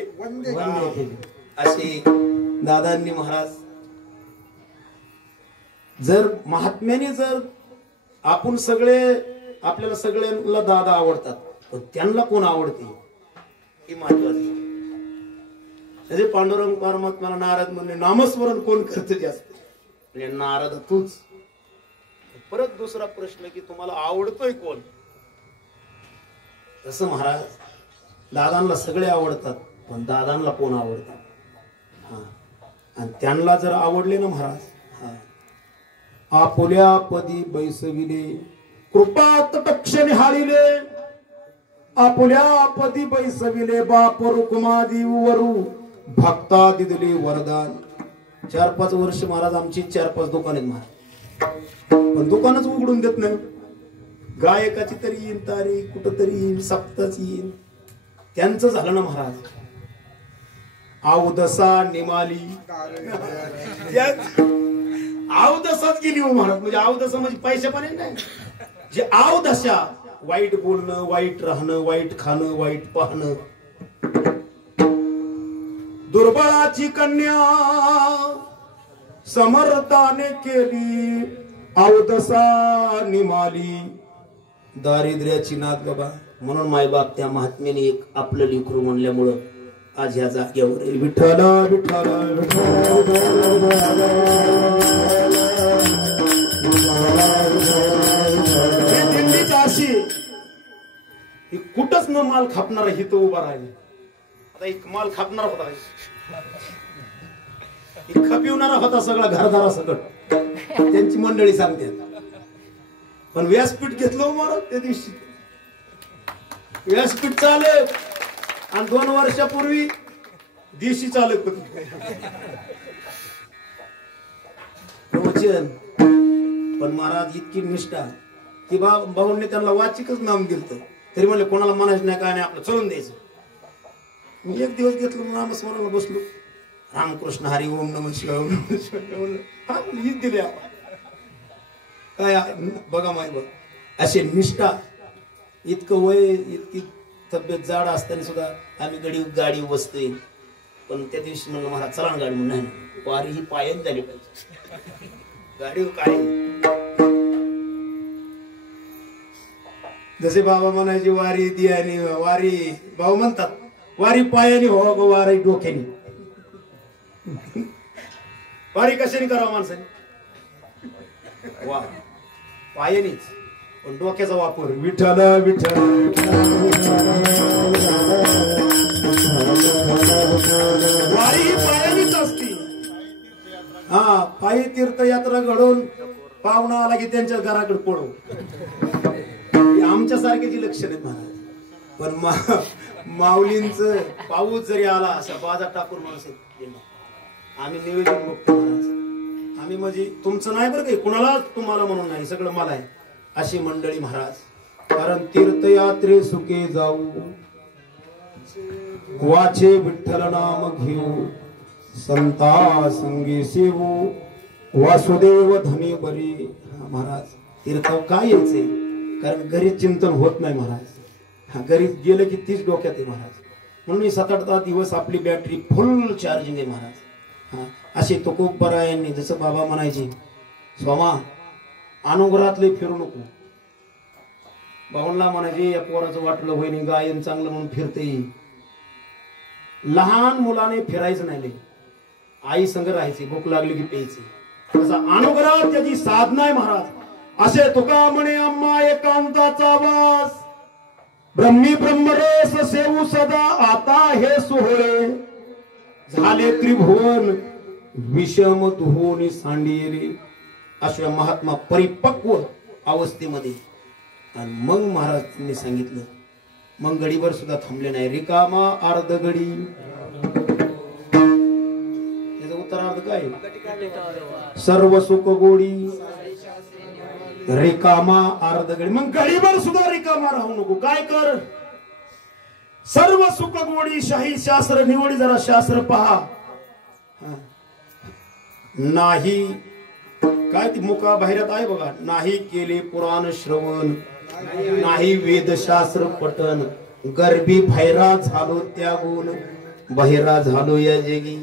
असे दादांनी महाराज. जर महात्म्याने जर आपण सगळे, आपल्याला सगळ्यांना दादा आवडतात, पण त्यांना कोण आवडते ही महत्वाची. म्हणजे पांडुरंग परमात्म्याला नारद म्हणले नामस्मरण कोण करते जास्त, म्हणजे नारद तूच. परत दुसरा प्रश्न की तुम्हाला आवडतोय कोण. तसं महाराज दादांना सगळे आवडतात, पण दादांना कोण आवडतात. हा, आणि त्यांना जर आवडले ना महाराज, हा, आपुल्या पदी बैसविले कृपा तटक्ष निहाळिले, आपुल्या पदी बैसविले बाप रुक्मादी वरू भक्ता दिदले वरदान. 4-5 वर्ष महाराज आमची 4-5 दुकान आहेत महाराज, पण दुकानच उघडून देत नाही. गायकाची तरी येईल तारीख, कुठं तरी येईल, सप्ताची येईल. त्यांचं झालं ना महाराज, आवदसा निमाली आवदसाच गेली हो महाराज. म्हणजे आवदसा म्हणजे पैशा पण नाही, जे आवदशा, वाईट बोलणं, वाईट राहणं, वाईट खाणं, वाईट पाहणं. दुर्बळाची कन्या समर्थाने केली आवदसा निमाली, दारिद्र्याची नाद बाबा. म्हणून मायबाप त्या महात्म्याने एक आपलं लेकरू म्हणल्यामुळं आज ह्या जागेवर विठ्ठल विठ्ठल दिल्लीची अशी ही कुठंच न माल खापणार ही तो उभा राहिली. आता एक माल खापणार होता, खपिवणारा होता सगळा घरदारा सकट, त्यांची मंडळी सांगते. पण व्यासपीठ घेतलं महाराज त्या दिवशी, व्यासपीठ चालक, आणि 2 वर्षापूर्वी दिवशी चालक होते प्रवचन. पण महाराज इतकी निष्ठा की भाऊंनी त्यांना वाचिकच नाम दिलं, तरी म्हणले कोणाला म्हणायचं नाही, काय नाही, आपलं चलून द्यायचं. मी एक दिवस घेतलं, नामस्मरणाला बसलो, रामकृष्ण हरी ओम नमः शिवाय ओम नमः शिवाय. हा हीच दिले काय बघा माय बघ. असे निष्ठा, इतकं वय, इतकी तब्येत जाड असताना सुद्धा आम्ही गाडी बसतोय. पण त्या दिवशी म्हणलं महाराज चला गाडी, म्हणून नाही, वारी ही पायच झाली पाहिजे, गाडी काय. जसे बाबा म्हणायचे वारी दी, आणि वारी भाऊ म्हणतात वारी पायाने हो ग, वारी डोक्याने. वारी कशाने करावं माणसाने, वा पायानेच, पण डोक्याचा वापर. विठ्ठल विठ्ठल वारी ही पायानेच असती. हा, पायी तीर्थयात्रा घडवून पाहुणा आला की त्यांच्या घराकडे पडू, आमच्या सारख्याची लक्षण आहेत महाराज. पण माऊलींचं पाऊस जरी आला असा बाजार टाकून माणूस आम्ही निवेदन बघतो महाराज. आम्ही म्हणजे तुमचं नाही बरं काही, कुणाला तुम्हाला म्हणून नाही, सगळं मला आहे अशी मंडळी महाराज. कारण तीर्थयात्रे सुखे जाऊ, वाचे विठ्ठल नाम घेऊ, संता संगी सेवू, वासुदेव धनी बरी. महाराज तीर्थ काय यायचे, कारण घरी चिंतन होत नाही महाराज. हा घरी गेलं की तीच डोक्यात आहे महाराज. म्हणून 7-8 दिवस आपली बॅटरी फुल चार्जिंग आहे महाराज. हा असे तुकोबरायांनी जसं बाबा म्हणायचे, स्वामा अनुग्रहातले फिरू नको. भाऊंना म्हणायचे या पोराचं वाटलं होईन गायन चांगलं म्हणून फिरते. लहान मुलाने फिरायचं नाही लई, आई संग राहायची, भूक लागली की प्यायची. तसा अनुग्रह त्याची साधना आहे महाराज. असे तुका म्हणे आम्हा एकांताचा वास, ब्रह्मी ब्रह्मरस सेवू सदा आता हे सोहळे. झाले त्रिभुवन विषम धुवोनी सांडिले. अशा महात्मा परिपक्व अवस्थेमध्ये. आणि मग महाराज त्यांनी सांगितलं, मग गडीवर सुद्धा थांबले नाही. रिकामा अर्ध गडी. याचा उत्तरार्थ काय? सर्व सुख गोडी रिकामा अर्ध गडी. मग गडीवर सुद्धा रिकामा राहू नको. काय कर? सर्व सुख गोडी शाही शास्त्र निवडी. जरा शास्त्र पहा. नाही काय ती मुका बाहेरत आहे बघा. नाही केले पुराण श्रवण, नाही वेदशास्त्र पठन, गर्भी भैरा झालो त्यागून, बहिरा झालो या जगी.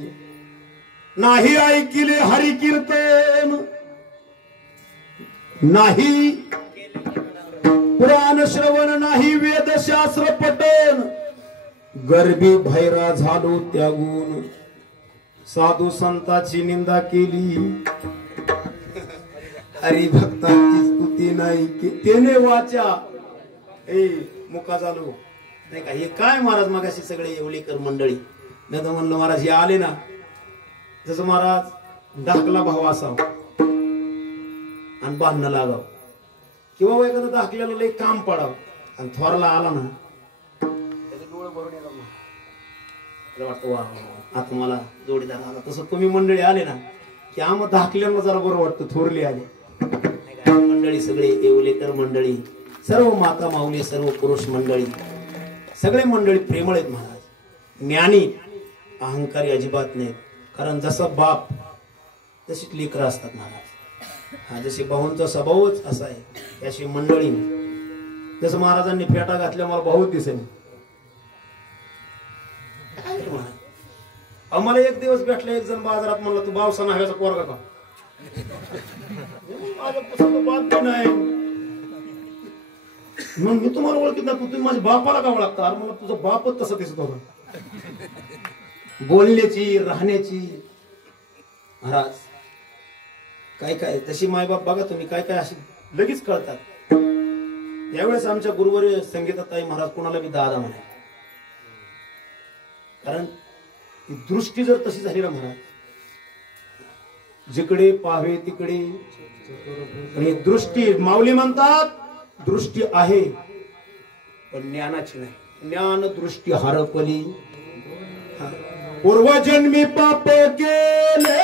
नाही ऐकिले हरि कीर्तन, नाही पुराण श्रवण, नाही वेदशास्त्र पठन, गर्भी भैरा झालो त्यागून. साधू संताची निंदा केली, हरिभक्तांची स्तुती नाही की तेने वाचा. मुका झालो नाही का. हे काय महाराज मगाशी सगळे येवलेकर मंडळी. नाही तर म्हणलं महाराज हे आले ना, जसं महाराज धाकला भाव असावा आणि बांधणं लागावं, किंवा एखादं धाकल्याला लई काम पडावं आणि थोरला आला ना त्याचे डोळे भरून येतात ना, वाटतं वा आता मला जोडीदार आला. तसं तुम्ही मंडळी आले ना की आम्हाला धाकल्याला जरा बरं वाटतं. थोरले आले मंडळी, सगळे येवलेकर मंडळी, सर्व माता माऊली, सर्व पुरुष मंडळी, सगळे मंडळी प्रेमळ आहेत महाराज. ज्ञानी, अहंकारी अजिबात नाहीत. कारण जसा बाप तशीच लेकरं असतात महाराज. हा जसे भाऊंचा स्वभावच असा आहे, त्याशी मंडळी. जसं महाराजांनी फेटा घातल्या मला भाऊच दिसेल. आम्हाला एक दिवस भेटला एक जण बाजारात, म्हणला तू बावसा नाव्याचा पोरगा का? नाही मग मी तुम्हाला ओळखीत ना, तुम्ही माझ्या बापाला का ओळखता? मला तुझा बापच तसा दिसत होता. बोलण्याची, राहण्याची महाराज काय काय तशी मायबाप बघा तुम्ही काय काय अशी लगेच कळतात. त्यावेळेस आमच्या गुरुवर संगीताताई महाराज कोणाला बी दादा म्हणाय. कारण ती दृष्टी जर तशी झाली ना महाराज, जिकडे पाहावे तिकडे. आणि दृष्टी माऊली म्हणतात दृष्टी आहे पण ज्ञानाची नाही. ज्ञान दृष्टी हरपली. पूर्वजन्मी पाप केले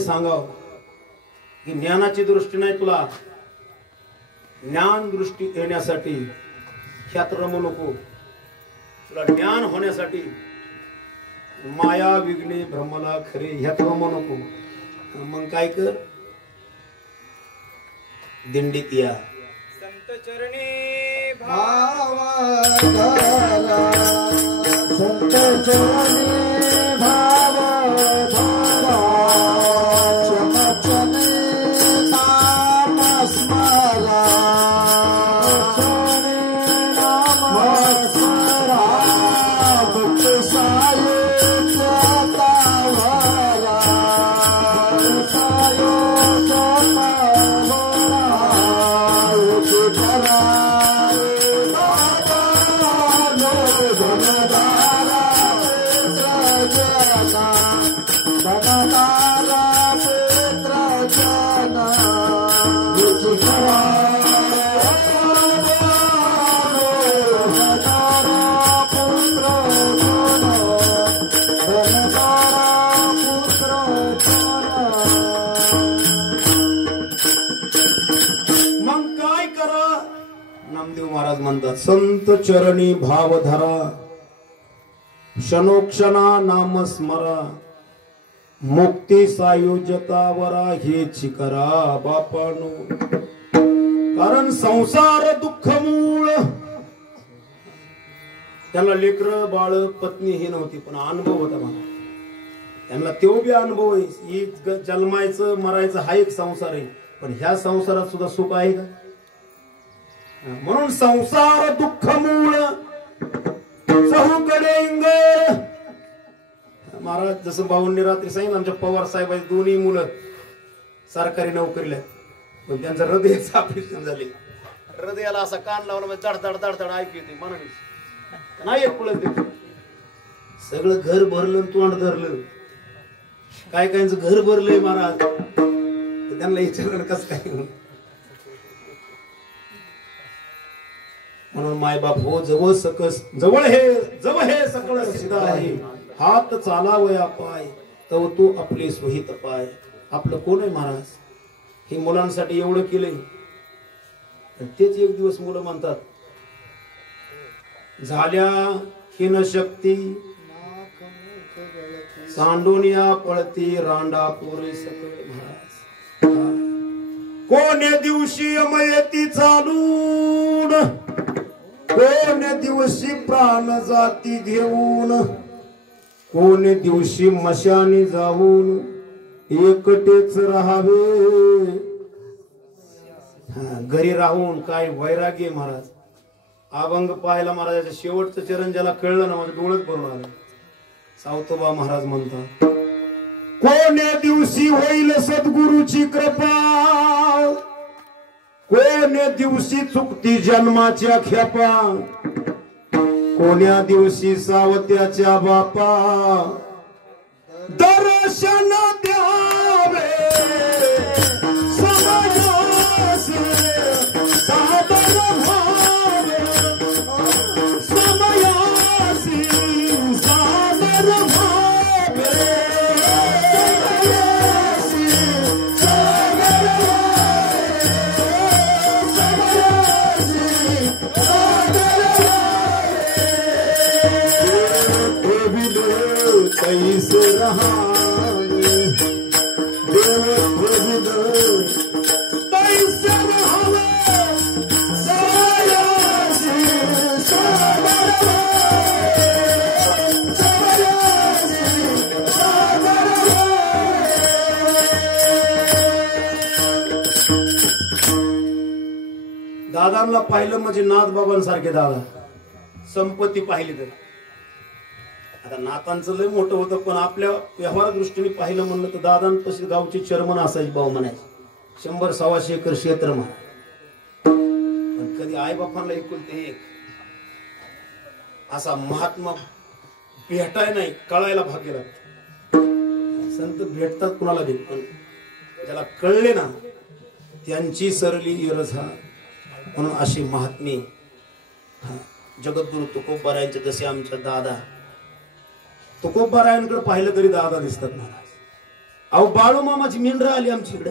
सांगाव की ज्ञानाची दृष्टी नाही तुला, ज्ञान दृष्टी येण्यासाठी ख्यात रमू नको. तुला ज्ञान होण्यासाठी माया विघ्ने भ्रमला खरे ह्यात रमू नको. मग काय कर, दिंडीत या. संत चरणी भाव धरा, संत चरणी भाव धरा, चमचमे नाम स्मरा, नाम स्मरा, भक्त सायुज्य तावरा, सायुज्य तावरा, नामदेव महाराज म्हणतात, संत चरणी भाव धरा, क्षणोक्षणा नाम स्मरा, मुक्ती सायुज्यतावरा हेच करा बापानो. कारण संसार दुःख मूळ. त्यांना लेकर बाळ पत्नी ही नव्हती, पण अनुभव होता मला. त्यांना तो बी अनुभव आहे. ही जन्मायचं मरायचं हा एक संसार आहे, पण ह्या संसारात सुद्धा सुख आहे का? म्हणून संसार दुःख मूळ चहूकडे इंगर. महाराज जसं भाऊंनी रात्री सांगितलं, आमच्या पवार साहेबांची दोन्ही मुलं सरकारी नोकरीला, पण त्यांचं हृदयाचं ऑपरेशन झाले. हृदयाला असा कान लावला म्हणजे धडधड धडधड ऐकू येते मनाने नाही एक पुढे. सगळं घर भरलं तोंड धरलं. काय कायचं घर भरलंय महाराज, त्यांना विचारलं कसं काय. म्हणून मायबाप हो जवळ सकस जवळ हे सकळ सिद्ध आहे. हात चालावया पाय तव तू आपले स्वहित पाय. आपलं कोण आहे महाराज? हे मुलांसाठी एवढं केलंय. तेच एक दिवस मुलं म्हणतात, झाल्या हिन शक्ती सांडोनिया पळती रांडा पोरे सकळ. महाराज कोण्या दिवशी अमयती चालून, कोण्या दिवशी प्राण जाती घेऊन, कोण्या दिवशी मशानी जाऊन एकटेच राहावे. घरी राहून काय वैराग्य महाराज. अभंग पाहायला महाराजाच्या शेवटचं चरण ज्याला कळलं ना, माझं डोळच भरून आलं. सावतोबा महाराज म्हणतात, कोण्या दिवशी होईल सद्गुरूची कृपा, कोण्या दिवशी चुकती जन्माच्या खेपा, कोण्या दिवशी सावत्याच्या बापा दर्शन द्यावे. समयासी सादर भावे, समयासी सादर भावे, समयासी सादर कैसे रहावे, देव कैसे रहावे, समयासी सादर दादांना पाहिलं म्हणजे नाथबाबांसारखे दादा. संपत्ती पाहिली तर आता नातांचं लय मोठं होतं, पण आपल्या व्यवहार दृष्टीने पाहिलं म्हणलं तर दादांपाशी गावची चेअरमन असायची, भाऊ म्हणायचे. 100-125 एकर क्षेत्र म्हणा. पण कधी आई बापांना एकुलते एक असा महात्मा भेटाय नाही, कळायला भाग्य लागतं. संत भेटतात कुणाला भेट, पण ज्याला कळले ना त्यांची सरली रझा. म्हणून अशी महात्मे जगद्गुरु तुकोबारायांचे जसे आमच्या दादा. तुकोबारायांकडे पाहिलं तरी दादा दिसतात महाराज. अहो बाळूमामाची मेंढर आली आमच्याकडे,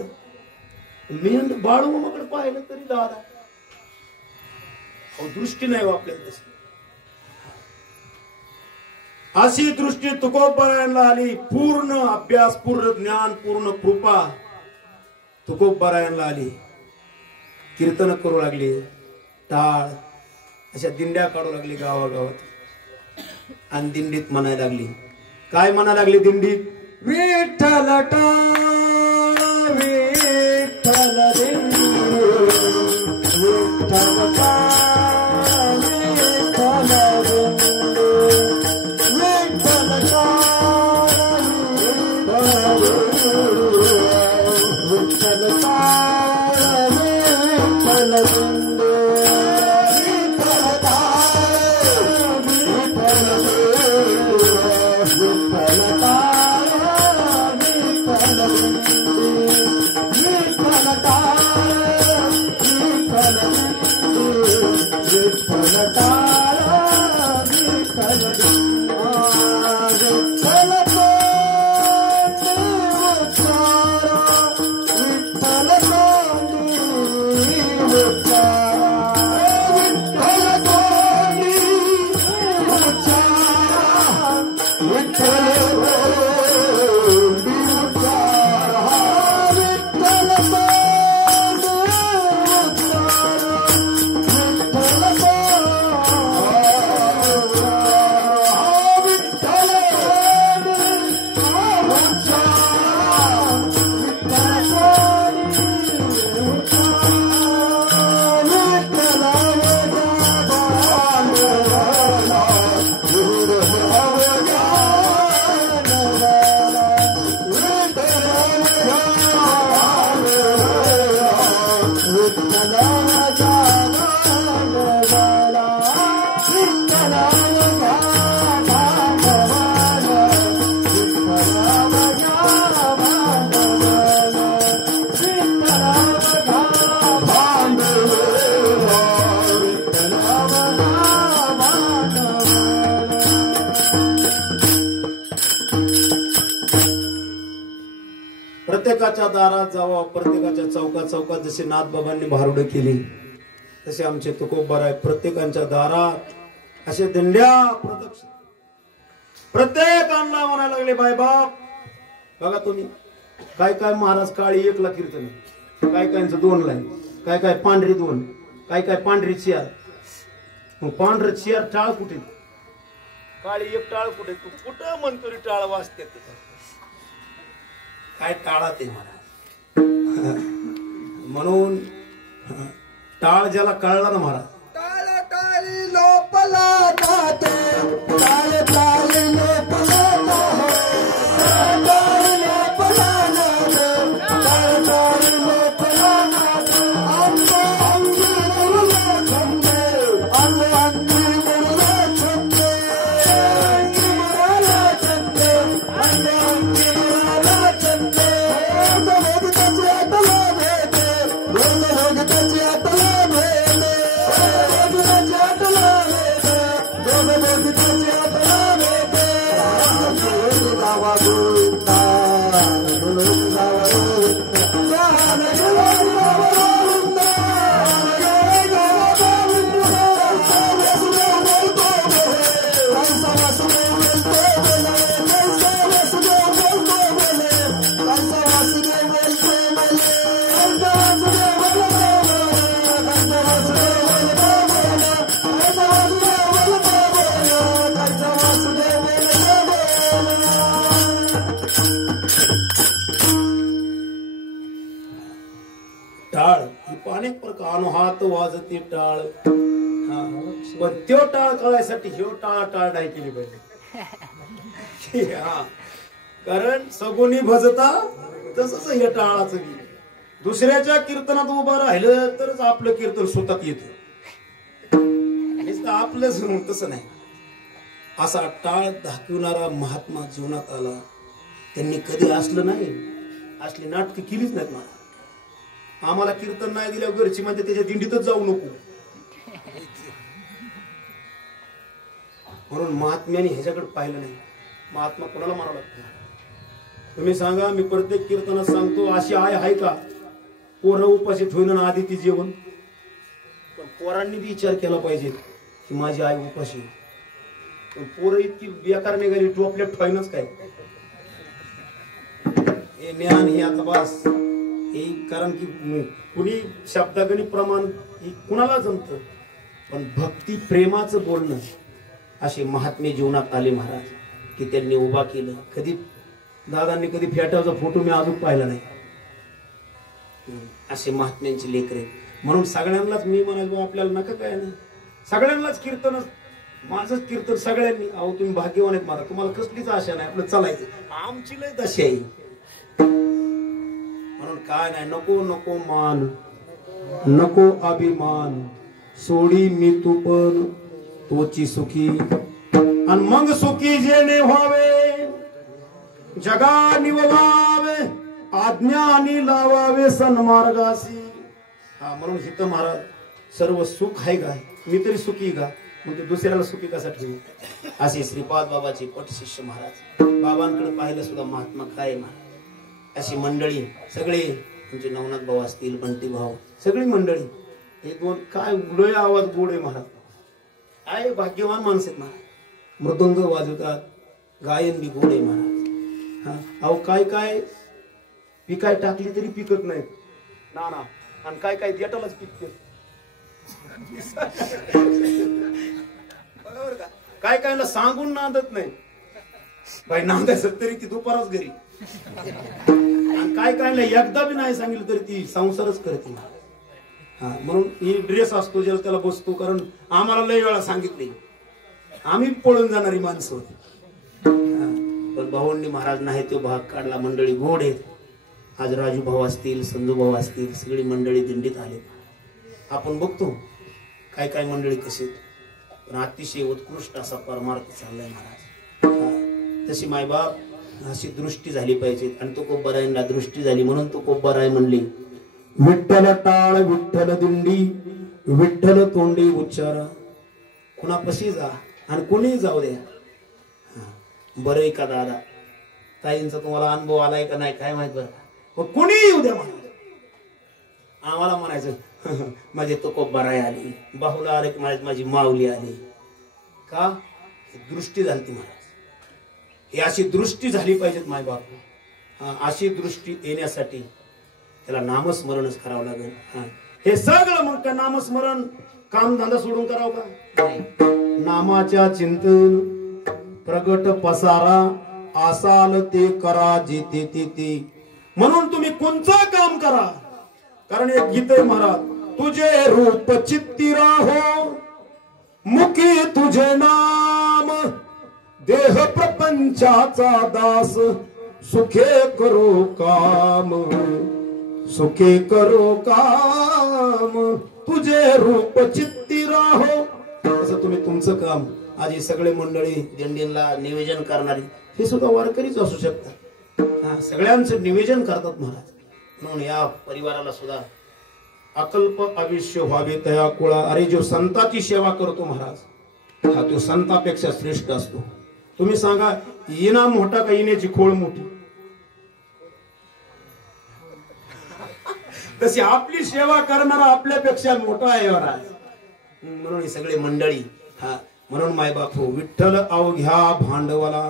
मेंढ बाळूमामाकडे पाहिलं तरी दादा. अहो दृष्टी नाही आपल्याला तशी. अशी दृष्टी तुकोबरायांना आली. पूर्ण अभ्यास, पूर्ण ज्ञान, पूर्ण कृपा तुकोबरायांना आली. कीर्तन करू लागले, टाळ अशा दिंड्या काढू लागली गावागावात. आणि दिंडीत म्हणायला लागली, काय म्हणायला लागली दिंडीत? विठ्ठल टाळ विठ्ठल दिंडी, विठ्ठल टाळ विठ्ठल दिंडी, विठ्ठल टाळ विठ्ठल टाळ विठ्ठल दिंडी, विठ्ठल टाळ विठ्ठल विठ्ठल टाळ विठ्ठल विठ्ठल टाळ विठ्ठल विठ्ठल टाळ विठ्ठल विठ्ठल प्रत्येकाच्या दारात जावा, प्रत्येकाच्या चौकात चौकात जसे नाथबाबांनी भारुडे केली तसे आमचे तुकोबराय प्रत्येकाच्या दारात असे दिंड्या प्रदक्षिण प्रत्येकांना म्हणायला लागले, बाय बाप बघा तुम्ही काय काय महाराज काळी 1 ला कीर्तन, काय कायचं 2 ला, काय काय पांढरी 2, काय काय पांढरी चियार. मग पांढर चियार टाळ कुठे, काळी 1 टाळ कुठे, तू कुठं म्हणतो रे टाळ वाजते, काय टाळा ते महाराज. म्हणून टाळ ज्याला कळला ना महाराज, टाळ टाळी लोपला जाते, टाळ टाळी लोपला जाते, टाळ लोपला जाते, टाळ टाळी लोपला जाते. अंग अंगी मुरला छंदे, अंग अंगी मुरला छंदे, मुरला छंदे, अंग अंगी मुरला छंदे. रोग त्याचे आतला भेटे, रोग त्याचे आतला भेटे, रोग त्याचे आतला भेटे, रोग त्याचे आतला भेटे. गावा गोविंदा, गावा गोविंदा, टाळ ही अनेक प्रकार हात वाजते टाळ. पण त्यो टाळ कळायसाठी ह्यो टाळ टाळ नाही केली पाहिजे. कारण सगुनी भजता तसंच हे टाळाचं बी. दुसऱ्याच्या कीर्तनात उभं राहिलं तरच आपलं कीर्तन स्वतःत येतं, आपलं तसं नाही. असा टाळ दाखवणारा महात्मा जीवनात आला. त्यांनी कधी असलं नाही, असली नाटकं केलीच नाहीत. मला आम्हाला कीर्तन नाही दिल्यावर घरची म्हणजे त्याच्या दिंडीतच जाऊ नको म्हणून महात्म्याने ह्याच्याकडे पाहिलं नाही. महात्मा कोणाला मारावं लागतं तुम्ही सांगा. मी प्रत्येक कीर्तनात सांगतो, अशी आय आहे का पोरं उपाशी ठेवून आधी ती जेवण. पण पोरांनी बी विचार केला पाहिजे की माझी आई उपाशी. पोरं इतकी बेकार निघाली टोपल्या ठोयनच काय हे ज्ञान हे आता बस हे कारण की कुणी शब्दागणी प्रमाण हे कुणाला जमतं पण भक्ती प्रेमाचं बोलणं असे महात्मे जीवनात आले महाराज की त्यांनी उभा केलं. कधी दादांनी कधी फेटाचा फोटो मी अजून पाहिला नाही. असे महात्म्यांचे लेकरे म्हणून सगळ्यांनाच मी म्हणालो आपल्याला नका काय ना सगळ्यांनाच कीर्तन माझं कीर्तन सगळ्यांनी. अहो तुम्ही भाग्यवान आहेत मला तुम्हाला कसलीच आशा नाही आपलं चालायचं आमची लय तशी आहे म्हणून काय नाही नको नको मान नको अभिमान सोडी मी तू पण तोची सुखी आणि मग सुखी जेणे व्हावे जगा निववावे आज्ञानी लावावे सन्मार्गासी. हा म्हणून हित महाराज सर्व सुख आहे का मी तरी सुखी का मग ते दुसऱ्याला सुखी कसा ठेवू असे श्रीपाद बाबाचे पट शिष्य महाराज. बाबांकडे पाहिलं सुद्धा महात्मा काय महाराज अशी मंडळी सगळे म्हणजे नवनाथ भाऊ असतील बंटी भाऊ सगळी मंडळी हे दोन काय लय आवाज गोड आहे महाराज. आहे भाग्यवान माणसं आहेत महाराज. मृदंग वाजवतात गायन बी गोड आहे महाराज. हा अहो काय काय पिकाय टाकली तरी पिकत नाही ना ना आणि काय काय देटालाच पिकते बरोबर का. काय कायला सांगून नांदत नाही बाई नांदायचं तरी ती दुपारच घरी आणि काय कायला एकदा बी नाही सांगितलं तरी ती संसारच करते. हा म्हणून ही ड्रेस असतो ज्याला त्याला बसतो कारण आम्हाला लय वेळा सांगितले आम्ही पळून जाणारी माणसं होती. पण भाऊंनी महाराज नाही तो भाग काढला. मंडळी गोड आहेत. आज राजू भाऊ असतील संजू भाऊ असतील सगळी मंडळी दिंडीत आले. आपण बघतो काय काय मंडळी कशी पण अतिशय उत्कृष्ट असा परमार्थ चाललाय महाराज. तशी मायबाप अशी दृष्टी झाली पाहिजे आणि तो कोब्बरायला दृष्टी झाली म्हणून तो कोब्बराय म्हणली विठ्ठल टाळ विठ्ठल दिंडी विठ्ठल तोंडी उच्चारा कुणापाशी जा आणि कोणी जाऊ द्या. बरं का दादा ताईंचा तुम्हाला अनुभव आलाय का नाही काय माहित बरं कोणी येऊ द्या म्हणा आम्हाला म्हणायचं माझे तो कोब्बराय आली बाहुला आले की माझी माऊली आली का दृष्टी झाली ती महाराज. ही अशी दृष्टी झाली पाहिजेत मायबाप. अशी दृष्टी येण्यासाठी त्याला नामस्मरणच करावं लागेल. हे सगळं मग का नामस्मरण काम धंदा सोडून करावं का नामाच्या चिंतन प्रगट पसारा आसाल ते करा जिथे तिथे. म्हणून तुम्ही कोणचं काम करा कारण एक गीत आहे महाराज तुझे रूप चित्ती राहो मुखी तुझे नाम देह प्रपंचाचा दास सुखे करो काम सुखे करो काम तुझे रूप चित्ती राहो. असं तुम्ही तुमचं काम आज हे सगळे मंडळी दिंडीला निवेदन करणारी हे सुद्धा वारकरीच असू शकतात. सगळ्यांचं निवेदन करतात महाराज. म्हणून या परिवाराला सुद्धा अकल्प आयुष्य व्हावे तया कुळा. अरे जो संताची सेवा करतो महाराज हा तो संतापेक्षा श्रेष्ठ असतो. तुम्ही सांगा इना मोठा का इण्याची खोळ मोठी तशी आपली सेवा करणारा आपल्यापेक्षा मोठा आहे महाराज. म्हणून ही सगळे मंडळी हा म्हणून मायबाप हो विठ्ठल अवघ्या भांडवला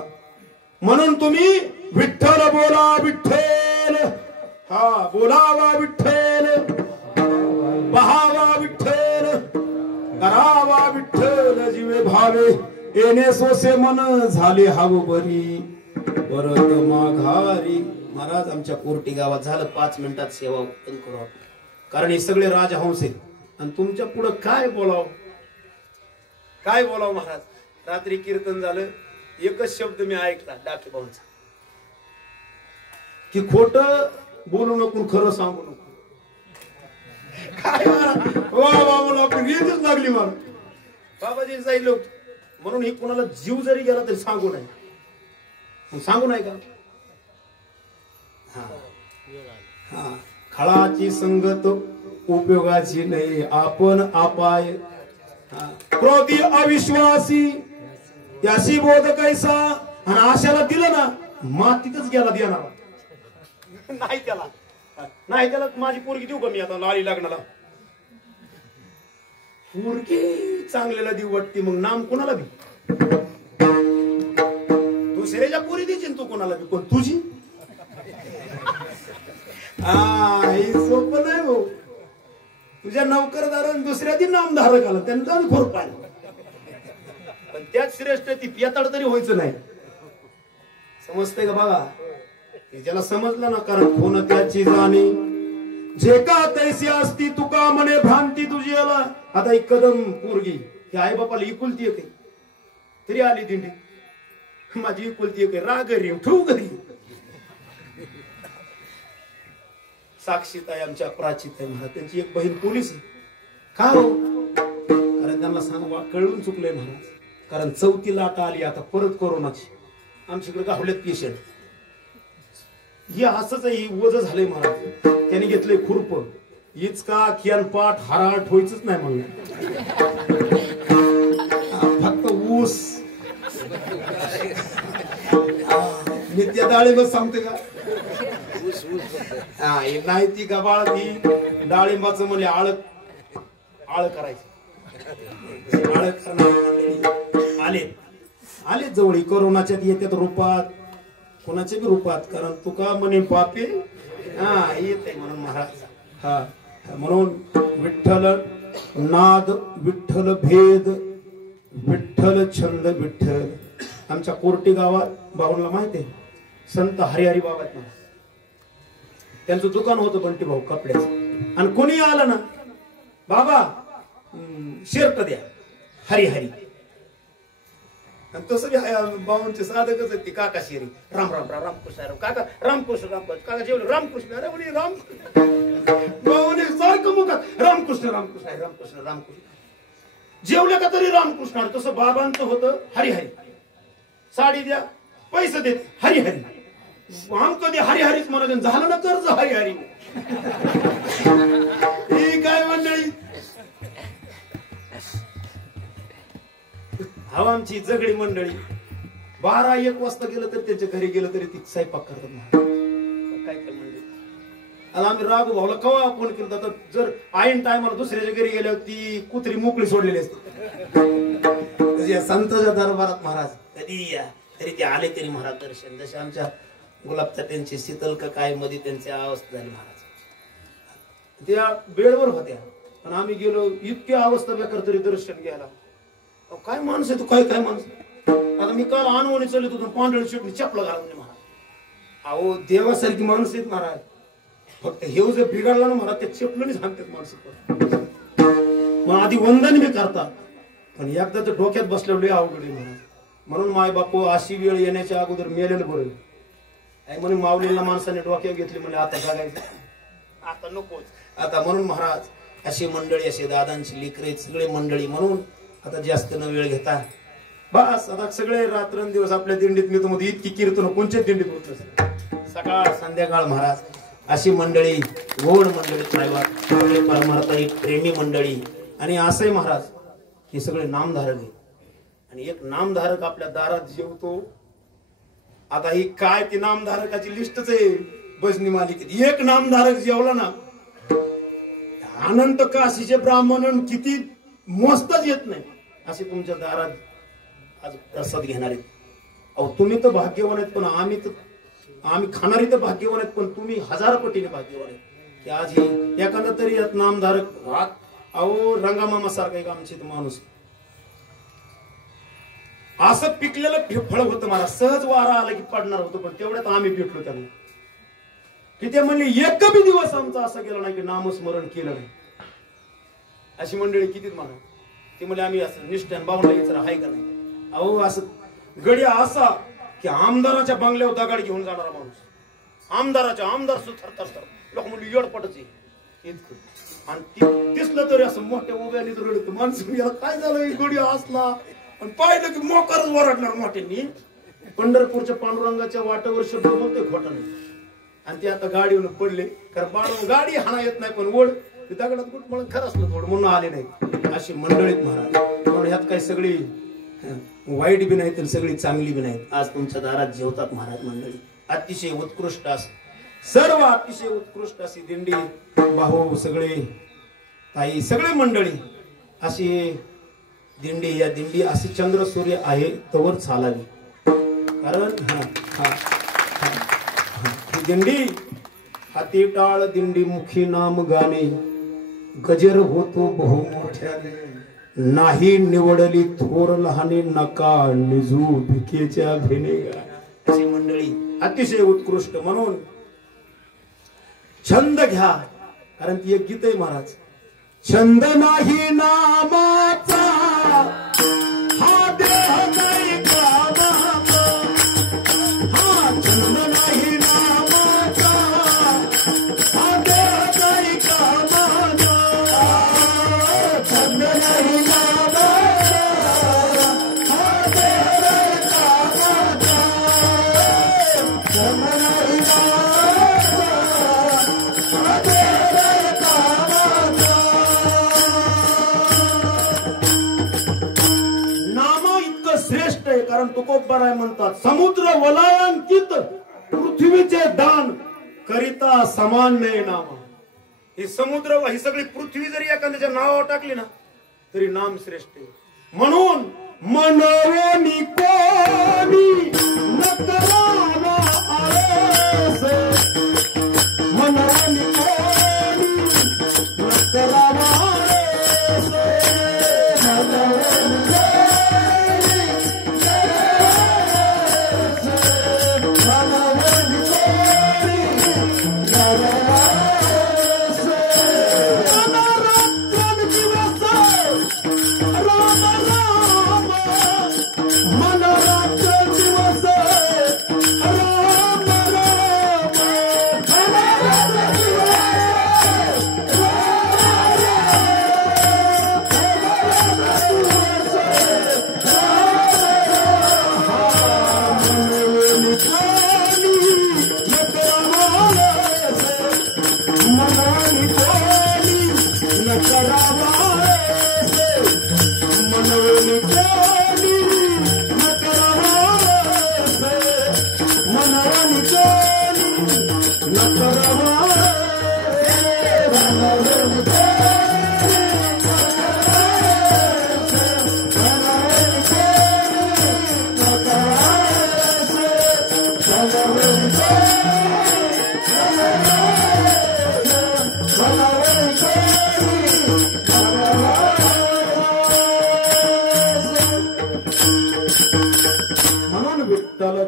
म्हणून तुम्ही विठ्ठल बोला विठ्ठल हा बोलावा विठ्ठल पहावा विठ्ठल करावा विठ्ठल जीवे भावे येणे सोसे मन झाले हाव बरी परत माघारी. महाराज आमच्या कोर्टी गावात झालं 5 मिनिटात सेवा उत्पन्न करू कारण हे सगळे राजहंस आहेत आणि तुमच्या पुढे काय बोलावं महाराज. रात्री कीर्तन झालं एकच शब्द मी ऐकला डाके भाऊंचा की खोट बोलू नको खरं सांगू नको. काय मला आपण रेंजच लागली मला बाबाजी जाईल म्हणून हे कुणाला जीव जरी गेला तरी सांगू नाही सांगू नाही का. हा खळाची संगत उपयोगाची नाही आपण अपाय क्रोधी अविश्वासी याशी बोध कैसा आणि आशाला दिलं ना मातीतच गेला देणार नाही त्याला माझी पोरगी देऊ का मी आता लाली लग्नाला पोरगी चांगल्याला देऊ वाटते मग नाम कोणाला बी दुसऱ्याच्या पुरी देशील तू कोणाला बी, पण तुझी हे सोपं नाही भाऊ. तुझ्या नौकरदाराने दुसऱ्या ती नामधारक आला त्यांना खोर पाहिलं, पण त्याच श्रेष्ठ ती पियाताड तरी व्हायचं नाही. समजते का बघा, ज्याला समजलं ना, कारण कोण त्याची जाणी जे का तैसी असती तुका म्हणे भ्रांती तुझी आला. आता एक कदम पोरगी ही आई बापाला इकुलती एक तरी आली दिंडी, माझी इकुलती एक राग घरी ठेवू घरी. साक्षीताई आमच्या प्राचीताई महाराज, त्यांची एक बहीण पोलीस आहे. का हो? कारण त्यांना सांगवा कळून चुकलंय महाराज, कारण 4थी लाट आली आता परत कोरोनाची. आमच्याकडे गावल्यात पेशंट ही असंच ही वज झालंय महाराज. त्यांनी घेतलंय खुरप, इचका खियानपाट हराट व्हायचंच नाही म्हणून फक्त ऊस. मी त्या डाळिंब सांगते का नाही, ती गबाळ ती डाळिंबाचं म्हणजे आळ करायचं. आळ करणार आले जवळ कोरोनाच्या येतात रूपात, कोणाच्या बी रूपात. कारण तुका म्हणे पापे येते म्हणून महाराज. हा म्हणून विठ्ठल नाद, विठ्ठल भेद, विठ्ठल छंद, विठ्ठल. आमच्या कोर्टी गावात बाबूला माहिती आहे, संत हरिहरी बाबा आहेत ना, त्यांचं दुकान होतं बंटी भाऊ कपड्याचं. आणि कोणी आलं ना, बाबा शर्ट द्या हरिहरी. तसं बाबांचे साधकच आहेत ती काका शेरी, राम राम राम रामकृष्ण राम काका, रामकृष्ण रामकृष्ण काका जेवले रामकृष्ण, अरे बोली राम बाबाने सारखं मुखात रामकृष्ण रामकृष्ण रामकृष्ण रामकृष्ण. जेवले का तरी रामकृष्ण. तसं बाबांचं होतं हरिहरी. साडी द्या पैसे देते हरिहरी, आम कधी हरिहरीच म्हणाले, झालं ना कर्ज हरिहरी. ही काय मंडळी, हवा आमची जगडी मंडळी. 12-1 वाजता गेलं तर त्याच्या घरी गेलं तरी ती स्वयंपाक करतात काय काय मंडळी. आता आम्ही राघू भाऊला कवा फोन केला तर जर ऐन टायमाला दुसऱ्याच्या घरी गेल्यावर ती कुत्री मोकळी सोडलेली असते. संतांच्या दरबारात महाराज कधी या तरी ते आले तरी महाराज दर्शन. जसे आमच्या गुलाबचा त्यांची शीतल का काय मध्ये त्यांची अवस्था झाली महाराज. त्या बेडवर होत्या पण आम्ही गेलो, इतकी अवस्था बेकार तरी दर्शन घ्यायला. काय माणूस आहे तू, काय काय माणूस. आता मी काल अनवणी चालत होतो, पांढळ शिटणी चपला घालून महाराज. अहो देवासारखी माणूस आहेत महाराज, फक्त हे जर बिघडला ना महाराज त्या चपलनी सांगतात माणसं. मग आधी वंदन बी करतात, पण एकदा तर डोक्यात बसलेलं अवघड आहे महाराज. म्हणून माय बापू अशी वेळ येण्याच्या अगोदर मेलेलं बरं. म्हणून माऊलीला माणसाने डोक्यात घेतली म्हणजे आता जगायचं, आता नकोच आता. म्हणून महाराज अशी मंडळी, असे दादांची लेकरे सगळे मंडळी, म्हणून आता जास्त न वेळ घेता बस. आता सगळे रात्रंदिवस आपल्या दिंडीत मी तुम्हाला इतकी कीर्तन कोणत्याच दिंडीत होत नसते, सकाळ संध्याकाळ महाराज. अशी मंडळी, गोड मंडळी, परमार्थी प्रेमी मंडळी. आणि असंही महाराज हे सगळे नामधारक आहे. आणि एक नामधारक आपल्या दारात जेवतो. आता ही काय ती नामधारकाची लिस्टच आहे भजनी मालिकेत. एक नामधारक जेवला ना, अनंत काशीचे ब्राह्मण किती मोजताच येत नाही असे तुमच्या दारात आज प्रसाद घेणार आहेत. अहो तुम्ही तर भाग्यवान आहेत, पण आम्ही खाणारी तर भाग्यवान आहेत, पण तुम्ही 1000 पटीने भाग्यवान आहेत की आज ही एखादा तरी यात नामधारक राहत. अहो रंगामामा सारखा एक आमचे माणूस असं पिकलेलं फळ होतं मला, सहज वारा आला की पडणार होतं, पण तेवढ्यात आम्ही भेटलो त्यांना की ते म्हणले एक बी दिवस आमचा असा गेला नाही की नामस्मरण केलं नाही. अशी मंडळी किती म्हणा. ते म्हणजे आम्ही असं निष्ठान बावला यायचं आहे का नाही. अहो असं गडिया असा की आमदाराच्या बंगल्यावर दगड घेऊन जाणारा माणूस, आमदार सुथर लोक म्हणजे येडपटच इतकं. आणि दिसलं तरी असं मोठ्या उभ्याने रडत माणसं, याला काय झालं गडिया असला. आणि पाहिलं की मोकारच वरडणार मोठ्यांनी. पंढरपूरच्या पांडुरंगाच्या वाटेवर शब्द बोलतोय खोटा नाही. आणि ते आता गाडीवर पडले, कारण गाडी हाणा येत नाही, पण ओढ दगडात कुठ म्हणून खरंच ना थोडं म्हणून आले नाही. अशी मंडळीत महाराज. म्हणून ह्यात काही सगळी वाईट बी नाही तर सगळी चांगली बी नाही. आज तुमच्या दारात जेवतात महाराज मंडळी. अतिशय उत्कृष्ट असे सर्व, अतिशय उत्कृष्ट अशी दिंडी, भाऊ सगळे, ताई सगळे मंडळी, अशी दिंडी. या दिंडी अशी चंद्र सूर्य आहे तवर चालावी. कारण ही दिंडी हाती टाळ दिंडी मुखी नाम गाणे गजर होतो बहु मोठ्याने नाही निवडली थोर लहाने नका निजू भिकेच्या भेने अशी मंडळी अतिशय उत्कृष्ट म्हणून छंद घ्या कारण ती एक गीत आहे महाराज छंद नाही नामाचा हा देह नाही कामाचा हा छंद नाही नामाचा हा देह नाही कामाचा छंद नाही नामाचा हा देह नाही कामाचा छंद नाही नामाचा हा देह नाही कामाचा नामा इतकं श्रेष्ठ आहे कारण तुकोबराय म्हणतात समुद्र वलयांकित पृथ्वीचे दान करिता समान नाही नामा हे समुद्र ही सगळी पृथ्वी जरी एखाद्याच्या नावावर टाकली ना तरी नाम श्रेष्ठ आहे म्हणून मनवोनी कोणी न करावा आळस मनवोनी कोणी न करावा आळस मनवोनी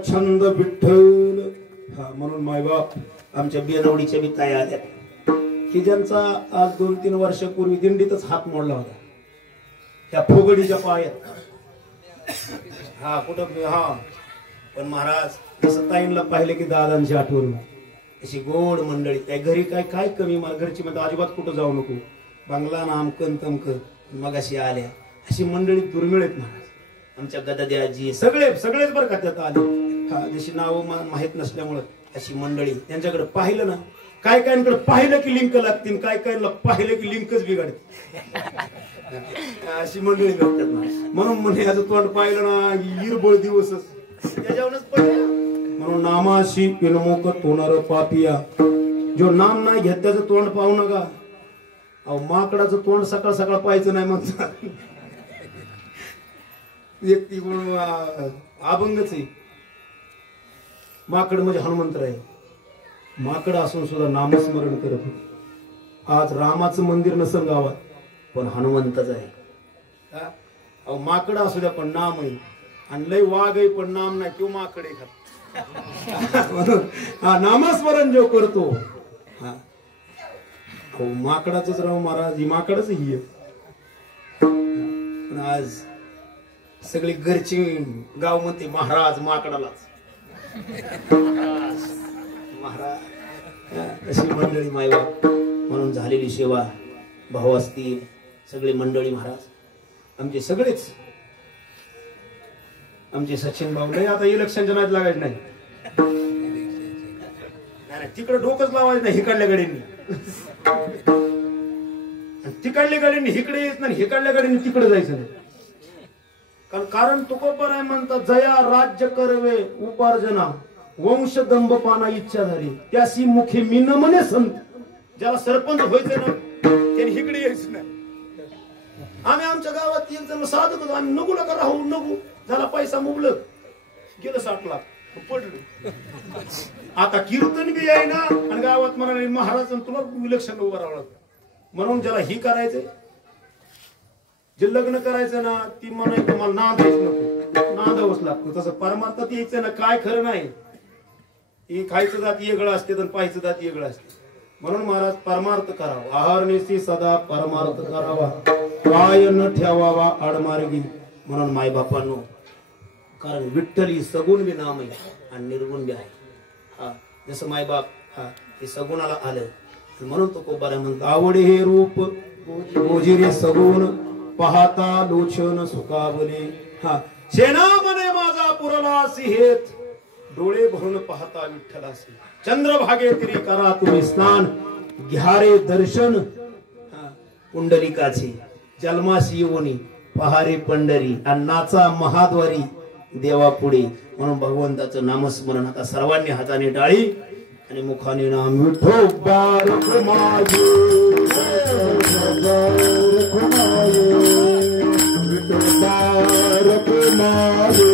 छंद विठ्ठल हा म्हणून मायबाप आमच्या बिनवडीच्या बी ताई आल्या की ज्यांचा आज 2-3 वर्षापूर्वी दिंडीतच हात मोडला होता त्या फोगडीच्या पायात हा कुठं हा पण महाराज तसं ताईंना पाहिलं की दादांची आठवण अशी गोड मंडळी काय घरी काय काय कमी मला घरची म्हणजे अजिबात कुठं जाऊ नको बंगला नामकन तमकन मग अशी आल्या अशी मंडळी दुर्मिळ आहेत महाराज आमच्या गदाद्याजी सगळेच बरं का त्यात आले हा जशी नावं माहित नसल्यामुळं अशी मंडळी त्यांच्याकडे पाहिलं ना काय कायकडे पाहिलं की लिंक लागतील काय कायला पाहिलं की लिंकच बिघडते अशी मंडळी भेटतात ना म्हणून म्हणे याचं तोंड पाहिलं ना हिरबळ दिवसच त्याच्यावरच पाहिलं म्हणून नामाशी विनमुख तोणार पापिया जो नाम नाही घेत त्याचं तोंड पाहू नका अहो माकडाचं तोंड सकाळ सकाळ पाहायचं नाही म्हणतात व्यक्ती अभंगच आहे माकड म्हणजे हनुमंतराय माकड असून सुद्धा नामस्मरण करत होते आज रामाचं मंदिर नसेल गावात पण हनुमंतच आहे अहो माकड असू द्या पण नाम आहे आणि लय वाघ आहे पण नाम नाही किंवा माकड आहे हा नामस्मरण जो करतो हा हो माकडाच राव महाराज ही माकडच ही पण आज सगळी घरची गाव म्हणते महाराज माकडालाच महाराज अशी मंडळी मायबाप म्हणून झालेली सेवा भाऊ असतील सगळे मंडळी महाराज आमचे सगळेच आमचे सचिन भाऊ नाही आता इलेक्शनच्या नाहीत लागायचं नाही तिकडे डोकंच लावायचं नाही हिकडल्या गाडींनी तिकडल्या गाडींनी इकडे येत नाही हिकडल्या गाडींनी तिकडे जायचं नाही कारण तुकोबराय म्हणतात जया राज्य करवे उपार्जना वंश दंभपाना इच्छा झाली त्यासी मुखे मीन म्हणे संत ज्याला सरपंच व्हायचं ना त्याने इकडे यायचं नाही आम्ही आमच्या गावात एक जण साधत होतो आम्ही नको नका राहू नको झाला पैसा मुबलक गेलं 60 लाख पडलं. आता कीर्तन बी आहे ना आणि गावात म्हणाले महाराज तुला विलक्षण उभं राहावं लागतं. म्हणून ज्याला ही करायचंय जे लग्न करायचं ना ती म्हणायचं मला नांदायच नको, नांदावंच लागतं. तसं परमार्थात यायचं ना काय खरं नाही. ही खायचं जात वेगळं असते आणि पाहायचं जात वेगळं असते. म्हणून महाराज परमार्थ करावा, आहारनेसी सदा परमार्थ करावा, काय न ठेवावा आडमार्गी. म्हणून मायबापांनो, कारण विठ्ठल ही सगुण बी नाम आहे आणि निर्गुण बी आहे. हा जसं मायबाप हा हे सगुणाला आलं म्हणून तो कोबारा म्हणतो आवडे हे रूप मोजिरे सगुण पाहता लोचन सुखावले. हा शेना मने माझा पुरलासी हेत डोळे भरून पाहता विठ्ठलासी. चंद्रभागे तिरी करा तुम्ही स्नान घ्यारे दर्शन पुंडलिकाचे. जन्माशी येऊनी पहारे पंढरी अन्नाचा महाद्वारी देवा पुढे. म्हणून भगवंताचं नामस्मरण आता सर्वांनी हाताने टाळी आणि मुखाने नाम विठोबार माझे विठोबार माझे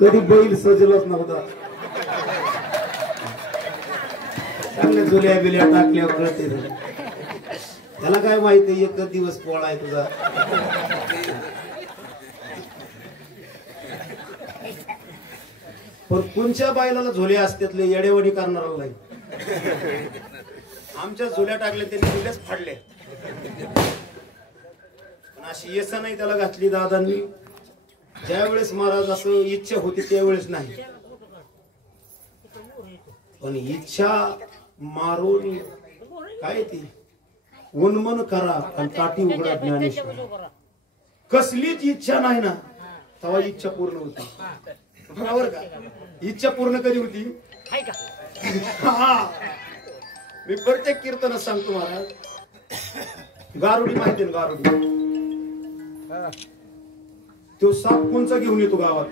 कधी बैल सजलच नव्हता. चांगल्या जुल्या बिल्या टाकल्या कळते. त्याला काय माहिती एकच दिवस पोळा आहे तुझा. पण कोणच्या बायला झोले असतात येडेवडी करणारा नाही. आमच्या झोल्या टाकल्या त्यांनी झोल्याच फाडल्या. अशी येसा नाही त्याला घातली दादांनी. ज्यावेळेस महाराज असं इच्छा होती त्यावेळेस नाही. पण इच्छा मारून काय ती उन्मन करा आणि काठी उघडा ज्ञानेश्वर. कसलीच इच्छा नाही ना तेव्हा इच्छा पूर्ण होती. बरोबर का? इच्छा पूर्ण कधी होती? मी प्रत्येक कीर्तनात सांगतो महाराज. गारुडी माहिती ना गारुडी? तो साप कोणचा घेऊन येतो गावात?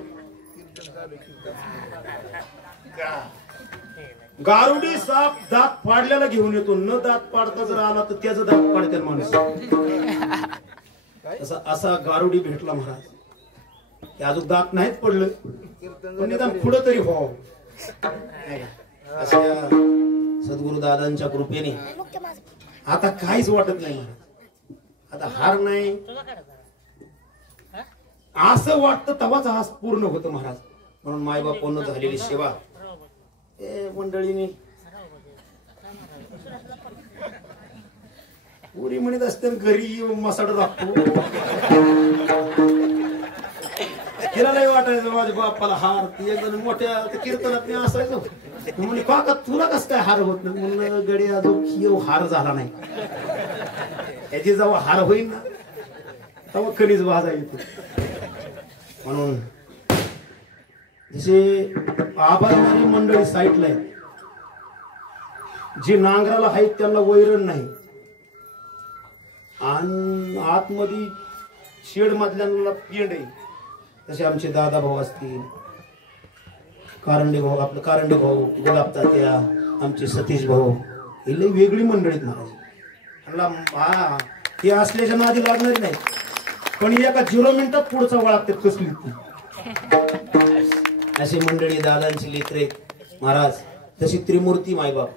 गारुडी साप दात पाडल्याला घेऊन येतो. न दात पाडता जर आला तर त्याचं दात पाडते माणूस. असा गारुडी भेटला महाराज. ते अजून दात नाहीच पडलं पण निदान पुढं तरी व्हावं. अशा सद्गुरु दादांच्या कृपेने आता काहीच वाटत नाही महाराज, आता हार नाही असं वाटतं तेव्हाच हास पूर्ण होतं महाराज. म्हणून मायबापांना झालेली सेवा मंडळीने पुरी म्हणत असते घरी मसाड राखतो. तिला नाही वाटायचं माझ्या बाप्पाला हार. ती एकदम मोठ्या कीर्तनात मी असायचो म्हणजे काका तुला कस काय हार होत नाही म्हणून गडी अजून हार झाला नाही. याची जेव्हा हार होईल ना तेव्हा कणीच भाजा येतो. म्हणून जसे आभारणारी मंडळी साईटला आहे, जी नांगराला आहेत त्यांना वैरण नाही आणि आतमध्ये शेड मधल्यांना पेंड आहे, तसे आमचे दादा भाऊ असतील, कारंडे भाऊ, आपलं कारंडे भाऊ, गुलाब तात्या, आमचे सतीश भाऊ, ही लई वेगळी मंडळीत महाराज. हे असल्याच्या नादी लागणारी नाही, पण एका 0 मिनिटात पुढचा वळागते कसली अशी मंडळी दादांची लेकरे महाराज. तशी त्रिमूर्ती मायबाप,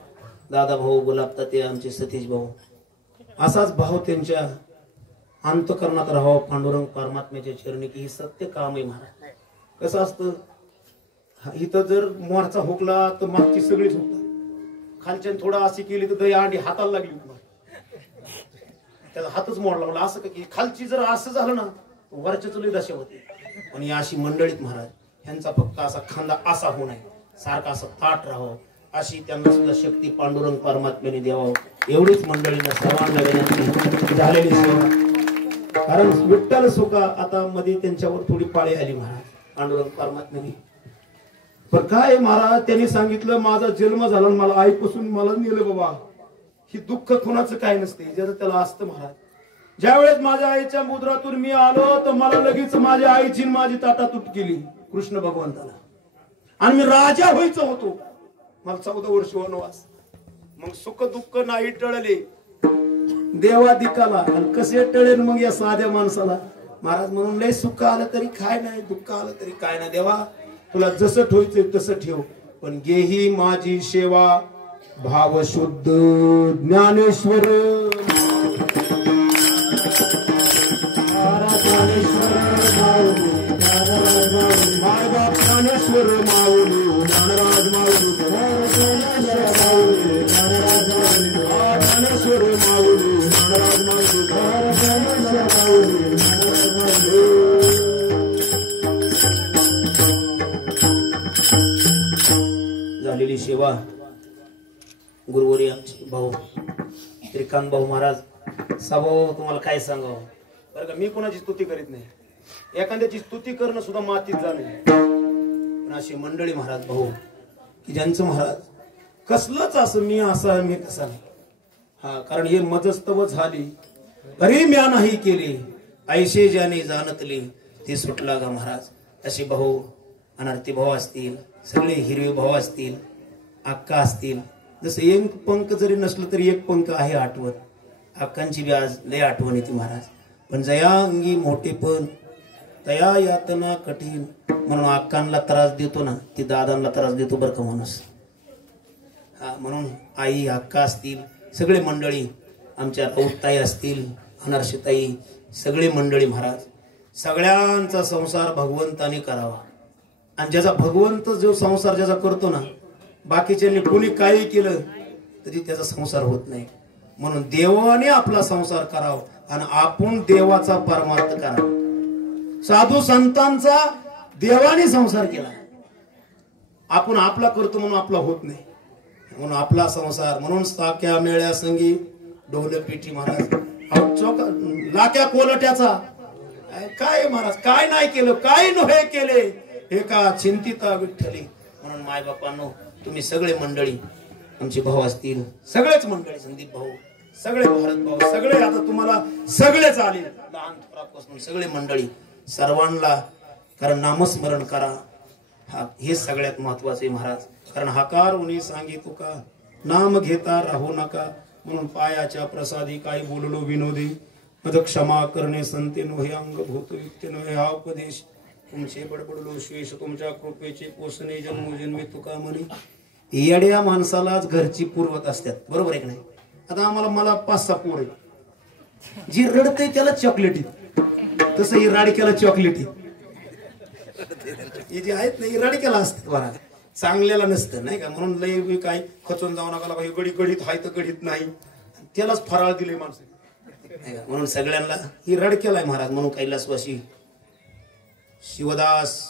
दादा भाऊ, गुलाब तात्या, आमचे सतीश भाऊ, असाच भाव त्यांच्या अंतकरणात राहावं पांडुरंग परमात्म्याच्या चरणी, की ही सत्य काम आहे महाराज. कसं असतं इथं जर मोरचा हुकला तर मागची सगळीच हुकतात, खालच्या थोडा अशी केली तर दया अंडी हाताला लागली त्याचा हातच मोडला. मला असं की खालची जर असं झालं ना वरच्या चुली दशा होते. पण ही अशी मंडळीत महाराज ह्यांचा फक्त असा खांदा असा होऊ नये, सारखा असं ताट राहावं, अशी त्यांना सुद्धा शक्ती पांडुरंग परमात्म्याने द्यावं. एवढीच मंडळींना सर्वांना विनंती झालेली सेवा. कारण विठ्ठल सुका आता मध्ये त्यांच्यावर थोडी पाळी आली महाराज पांडुरंग परमात्म्याने. पण काय महाराज त्यांनी सांगितलं माझा जन्म झाला मला आईपासून मला नेलं बाबा. ही दुःख कोणाचं काय नसते, ज्याचं त्याला असतं महाराज. ज्यावेळेस माझ्या आईच्या मुद्रातून मी आलो तर मला लगेच माझ्या आईची माझी ताटातूट केली कृष्ण भगवंताला, आणि मी राजा व्हायचं होतो. मला 14 वर्ष वनवास. मग सुख दुःख नाही टळले देवादिकाला, आणि कसे टळेल मग या साध्या माणसाला महाराज. म्हणून लय सुख आलं तरी काय नाही, दुःख आलं तरी काय नाही, देवा तुला जसं ठेवायचंय तसं ठेव, पण गेही माझी सेवा भाव शुद्ध ज्ञानेश्वर. मायबाप ज्ञानेश्वर माऊली, ज्ञानराज माऊली, ज्ञानेश्वर माऊली, ज्ञानराज माऊली. झालेली सेवा गुरुवारी आमचे भाऊ श्रीकांत भाऊ महाराज. सभाऊ तुम्हाला काय सांगावं बरं का, मी कोणाची स्तुती करीत नाही, एखाद्याची स्तुती करणं सुद्धा मातीत जाणे. पण अशी मंडळी महाराज भाऊ की ज्यांचं महाराज कसलंच असं मी असा मी कसा नाही. हा कारण हे मजस्तव झाली तरी म्या नाही केली, ऐशे ज्याने जाणतली ते सुटला गा महाराज. असे भाऊ अनारती भाऊ असतील, सगळे हिरवे भाऊ असतील, अक्का असतील. जसं एक पंख जरी नसलं तरी एक पंख आहे आठवण. अक्कांची बी आज लय आठवण येते महाराज. पण जया अंगी मोठेपण तया यातना कठीण, म्हणून अक्कांना त्रास देतो ना ती दादांना त्रास देतो बरं का माणूस. हा म्हणून आई अक्का असतील, सगळे मंडळी, आमच्या राऊतताई असतील, अनारशीताई, सगळे मंडळी महाराज. सगळ्यांचा संसार भगवंताने करावा, आणि ज्याचा भगवंत जो संसार ज्याचा करतो ना, बाकीच्यांनी कोणी काही केलं तरी त्याचा संसार होत नाही. म्हणून देवाने आपला संसार करावा आणि आपण देवाचा परमार्थ करावा. साधू संतांचा देवाने संसार केला, आपण आपला करतो म्हणून आपला होत नाही. म्हणून आपला संसार, म्हणून साक्या मेळ्या संगी डोलपिठी महाराज. चौक लाक्या कोलट्याचा काय महाराज काय नाही केलं, काय नव्हे केले एका चिंतिता विठ्ठली. म्हणून माय बापांनो तुम्ही सगळे मंडळी, आमचे भाऊ असतील, सगळेच मंडळी, संदीप भाऊ, सगळे भारत भाऊ, सगळे आता तुम्हाला सगळेच आले लहान थोरापासून सगळे मंडळी, सर्वांना कारण नामस्मरण करा. हा हे सगळ्यात महत्वाचे महाराज. कारण हाकार उनी सांगी तुका नाम घेता राहू नका. म्हणून पायाच्या प्रसादी काही बोललो विनोदी, मद क्षमा करणे संतेनो हे अंग भूत युक्तेनो हे हा उपदेश. तुमचे बडबडलो शेष तुमच्या कृपेचे पोसणे जन्मोजन्मी तुका म्हणे. येड्या माणसालाच घरची पूर्वत असतात, बरोबर आहे की नाही. आता आम्हाला मला 5-6 पोर आहे. जी रडते त्याला चॉकलेटी, तसं ही राडक्याला चॉकलेटी. हे जे आहेत ना ही राडक्याला असतात बरा, चांगल्याला नसतं नाही का. म्हणून लय काय खचून जाऊ नका, गडी गडीत हाय तर गडीत नाही, त्यालाच फराळ दिले माणसं. म्हणून सगळ्यांना ही रडक्याला आहे महाराज. म्हणून कैलासवासी शिवदास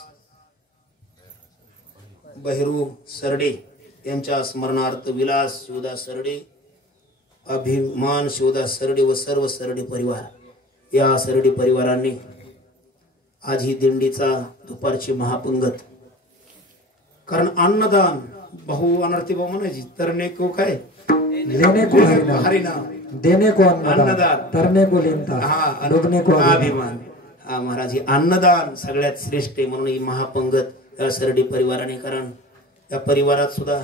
बहिरू सरडे यांच्या स्मरणार्थ विलास शिवदास सरडे, अभिमान शिवदास सरडे व सर्व सरडे परिवार, या सरडे परिवारांनी आज ही दिंडीचा दुपारची महापंगत, कारण अन्नदान बहु अनर्थी भाऊ म्हणायची, तरणे को काय लेने को हरिनाम, देने को अन्नदान, तरने को लेनता, डुबने को अभिमान. हा महाराज, ही अन्नदान सगळ्यात श्रेष्ठ आहे. म्हणून ही महापंगत या सरडी परिवाराने, कारण या परिवारात सुद्धा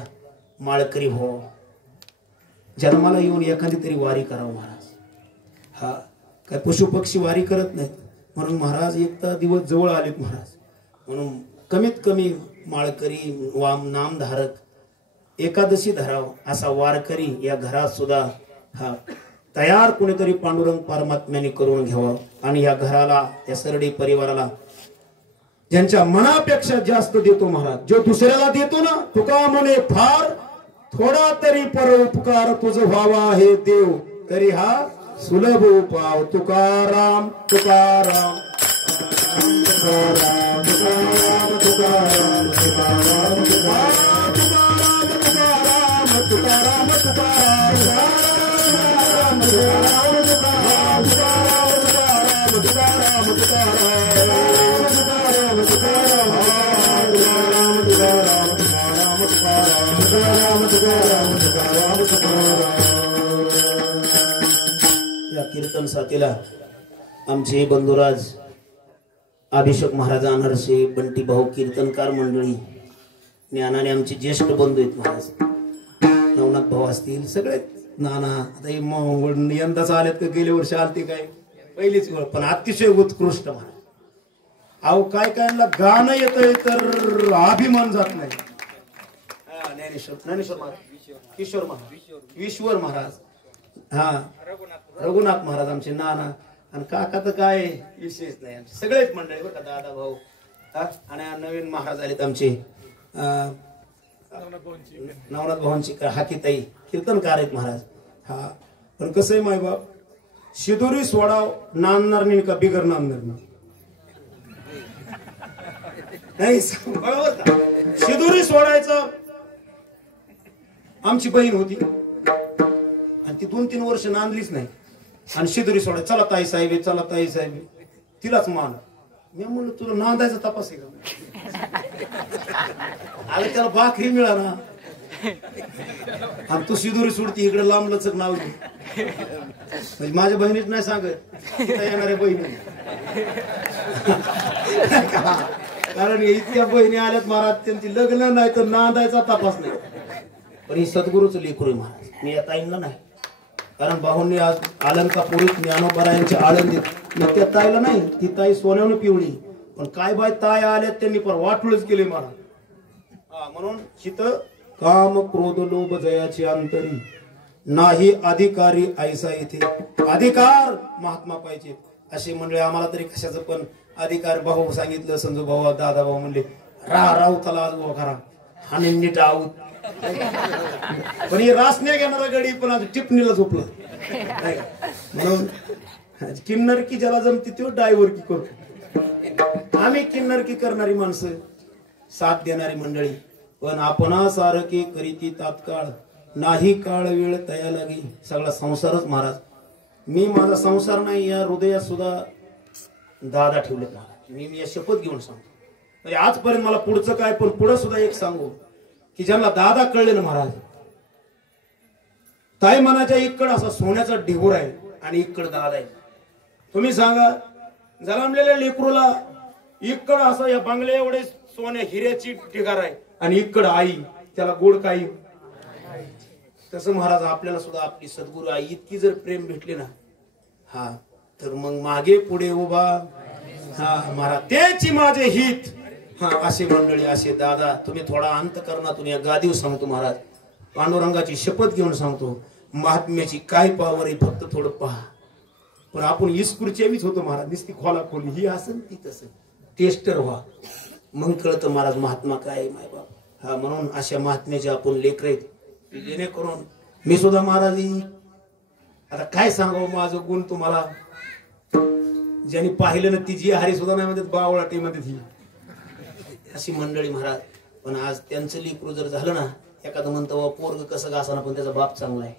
माळकरी हो, जन्माला येऊन एखादी तरी वारी करावं महाराज. हा काय पशु पक्षी वारी करत नाहीत. म्हणून महाराज एकदा दिवस जवळ आलेत महाराज. म्हणून कमीत कमी माळकरी वाम नामधारक एकादशी धराव असा वारकरी या घरात सुद्धा हा तयार कोणीतरी पांडुरंग परमात्म्याने करून घ्यावा. आणि या घराला, या सरडी परिवाराला ज्यांच्या मनापेक्षा जास्त देतो महाराज, जो दुसऱ्याला देतो ना, तुका म्हणे फार थोडा तरी परोपकार तुझ व्हावा हे देव, तरी हा सुलभ उपाव. तुकाराम तुकाराम तुकाराम तुकाराम तुकाराम तुकाराम तुकाराम तुकाराम या कीर्तन साथीला आमचे बंधुराज अभिषेक महाराज अनरसे, बंटी भाऊ कीर्तनकार मंडळी, ज्ञानाने आमचे ज्येष्ठ बंधू आहेत महाराज, नवनाथ भाऊ असतील, सगळे नाना. आता यंदाच आलेत का गेल्या वर्षी आलते काय पहिलीच वेळ, पण अतिशय उत्कृष्ट महाराज. अहो काय कायला गाणं येतंय तर अभिमान जात नाही. ज्ञानेश्वर महाराज, किशोर महाराज, विश्वर महाराज, हा रघुनाथ महाराज आमचे नाना, आणि काका तर काय विशेष नाही. आमचे सगळेच मंडळी बरं का, दादा भाऊ. आणि नवीन महाराज आलेत आमचे नवनाथ भाऊंची हाकीताई, कीर्तनकार आहेत महाराज. हा पण कसं आहे माय बाप, शिदोरी सोडाव नांदणार नाही का बिगर नांदणार नाही, बरोबर का. शिदोरी सोडायचं. आमची बहीण होती आणि ती 2-3 वर्ष नांदलीच नाही, आणि शिदोरी सोडाय, चला ताई साहेब, चला ताई साहेब, तिलाच मान. मी म्हणलं तुला नांदायचा तपास आहे का? अरे त्याला भाकरी मिळाला आणि तू शिदोरी सोडती इकडे लांब लचक नाव घे. म्हणजे माझ्या बहिणीच नाही सांगत येणाऱ्या बहिणी, कारण इतक्या बहिणी आल्यात महाराज, त्यांची लग्न नाही तर नांदायचा तपास नाही. पण ही सद्गुरूच लेकरू आहे महाराज. मी या ताईंना नाही, कारण भाऊंनी आज अलंकापुरीत ज्ञानोबरायांच्या आळंदीत मग त्या ताईला नाही, ती ताई सोन्याने पिवळी, पण काय बाय ताई आल्यात त्यांनी पण वाटूळच केले महाराज. हा म्हणून हिथं काम क्रोध लोभ जयाची अंतरी नाही अधिकारी ऐसा येथे. अधिकार महात्मा पाहिजे असे मंडळी. आम्हाला तरी कशाचं पण अधिकार, भाऊ सांगितलं, संजू भाऊ, दादा भाऊ म्हणले राऊताला आज उभा करा आणि नीट आऊत. पण हे रासने घेणारा गडी पण आज टिपणीला झोपलं. म्हणून किन्नरकी ज्याला जमते तो डायव्हर की करतो. आम्ही किन्नरकी करणारी माणसं, साथ देणारी मंडळी. पण आपणा सारखी करीती तात्काळ नाही काळ वेळ तया लागी. सगळा संसारच महाराज. मी माझा संसार नाही, या हृदयात सुद्धा दादा ठेवले महाराज. मी या शपथ घेऊन सांगतो. आजपर्यंत मला पुढचं काय, पण पुढे सुद्धा एक सांगू की ज्यांना दादा कळले ना महाराज, ताई मनाच्या इकड असा सोन्याचा ढिगोर आहे आणि इकड दादा आहे. तुम्ही सांगा, जन्मलेल्या लेकरूला इकड असं या बंगल्या एवढे सोन्या हिऱ्याची ढिगार आहे आणि इकड आई, त्याला गोड काही. तसं महाराज आपल्याला सुद्धा आपली सद्गुरू आई इतकी जर प्रेम भेटले ना, हा तर मग मागे पुढे उभा, हा महाराज त्याची माझे हित. हा असे मंडळी, असे दादा. तुम्ही थोडा अंत करणातून या गादीवर सांगतो महाराज, पांडुरंगाची शपथ घेऊन सांगतो, महात्म्याची काय पावर आहे फक्त थोडं पहा. पण आपण इस्कुरचेवीच होतो महाराज, नुसती खोलाखोली ही असेल ती तसं टेस्टर व्हा मग कळतं महाराज महात्मा काय आहे माय बाप. हा म्हणून अशा महात्म्याचे आपण लेकर आहेत की जेणेकरून मी सुद्धा महाराज आता काय सांगावं माझं गुण तुम्हाला. ज्यांनी पाहिलं ना ती जी हरी सुद्धा नाही म्हणतात बावळाटी मध्ये ती अशी मंडळी महाराज. पण आज त्यांचं लेकरू जर झालं ना एखादं म्हणतं बाबा पोरग कसं गासाना पण त्याचा बाप चांगला आहे.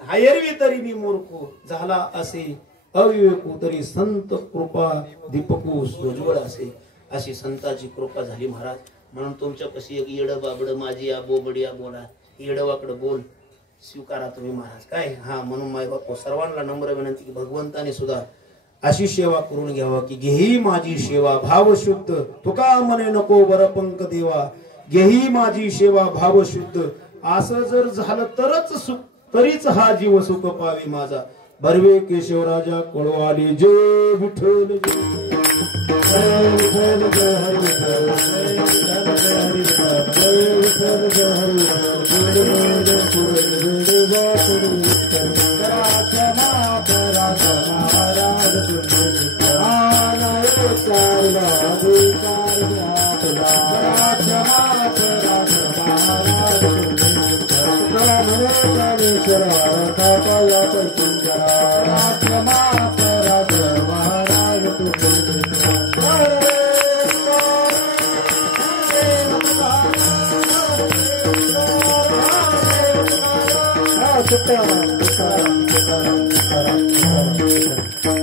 हा एरवी तरी मी मूर्ख झाला असे अविवेकू तरी संत कृपा दीपकू सोज्वळ असे. अशी संताची कृपा झाली महाराज. म्हणून तुमच्या कशी एक येड बाबड माझी या बोबडिया बोला येडवाकडं बोल स्वीकारा तुम्ही महाराज काय. हा म्हणून माय बाप सर्वांना नम्र विनंती की भगवंताने सुद्धा अशी सेवा करून घ्यावा की घेही माझी सेवा भावशुद्ध तुका म्हणे नको बर पंक देवा. घेही माझी सेवा भावशुद्ध असं जर झालं तरीच हा जीव सुख पावे माझा. बर्वे केशवराजा कोळवाली जय विठ्ठल महाराज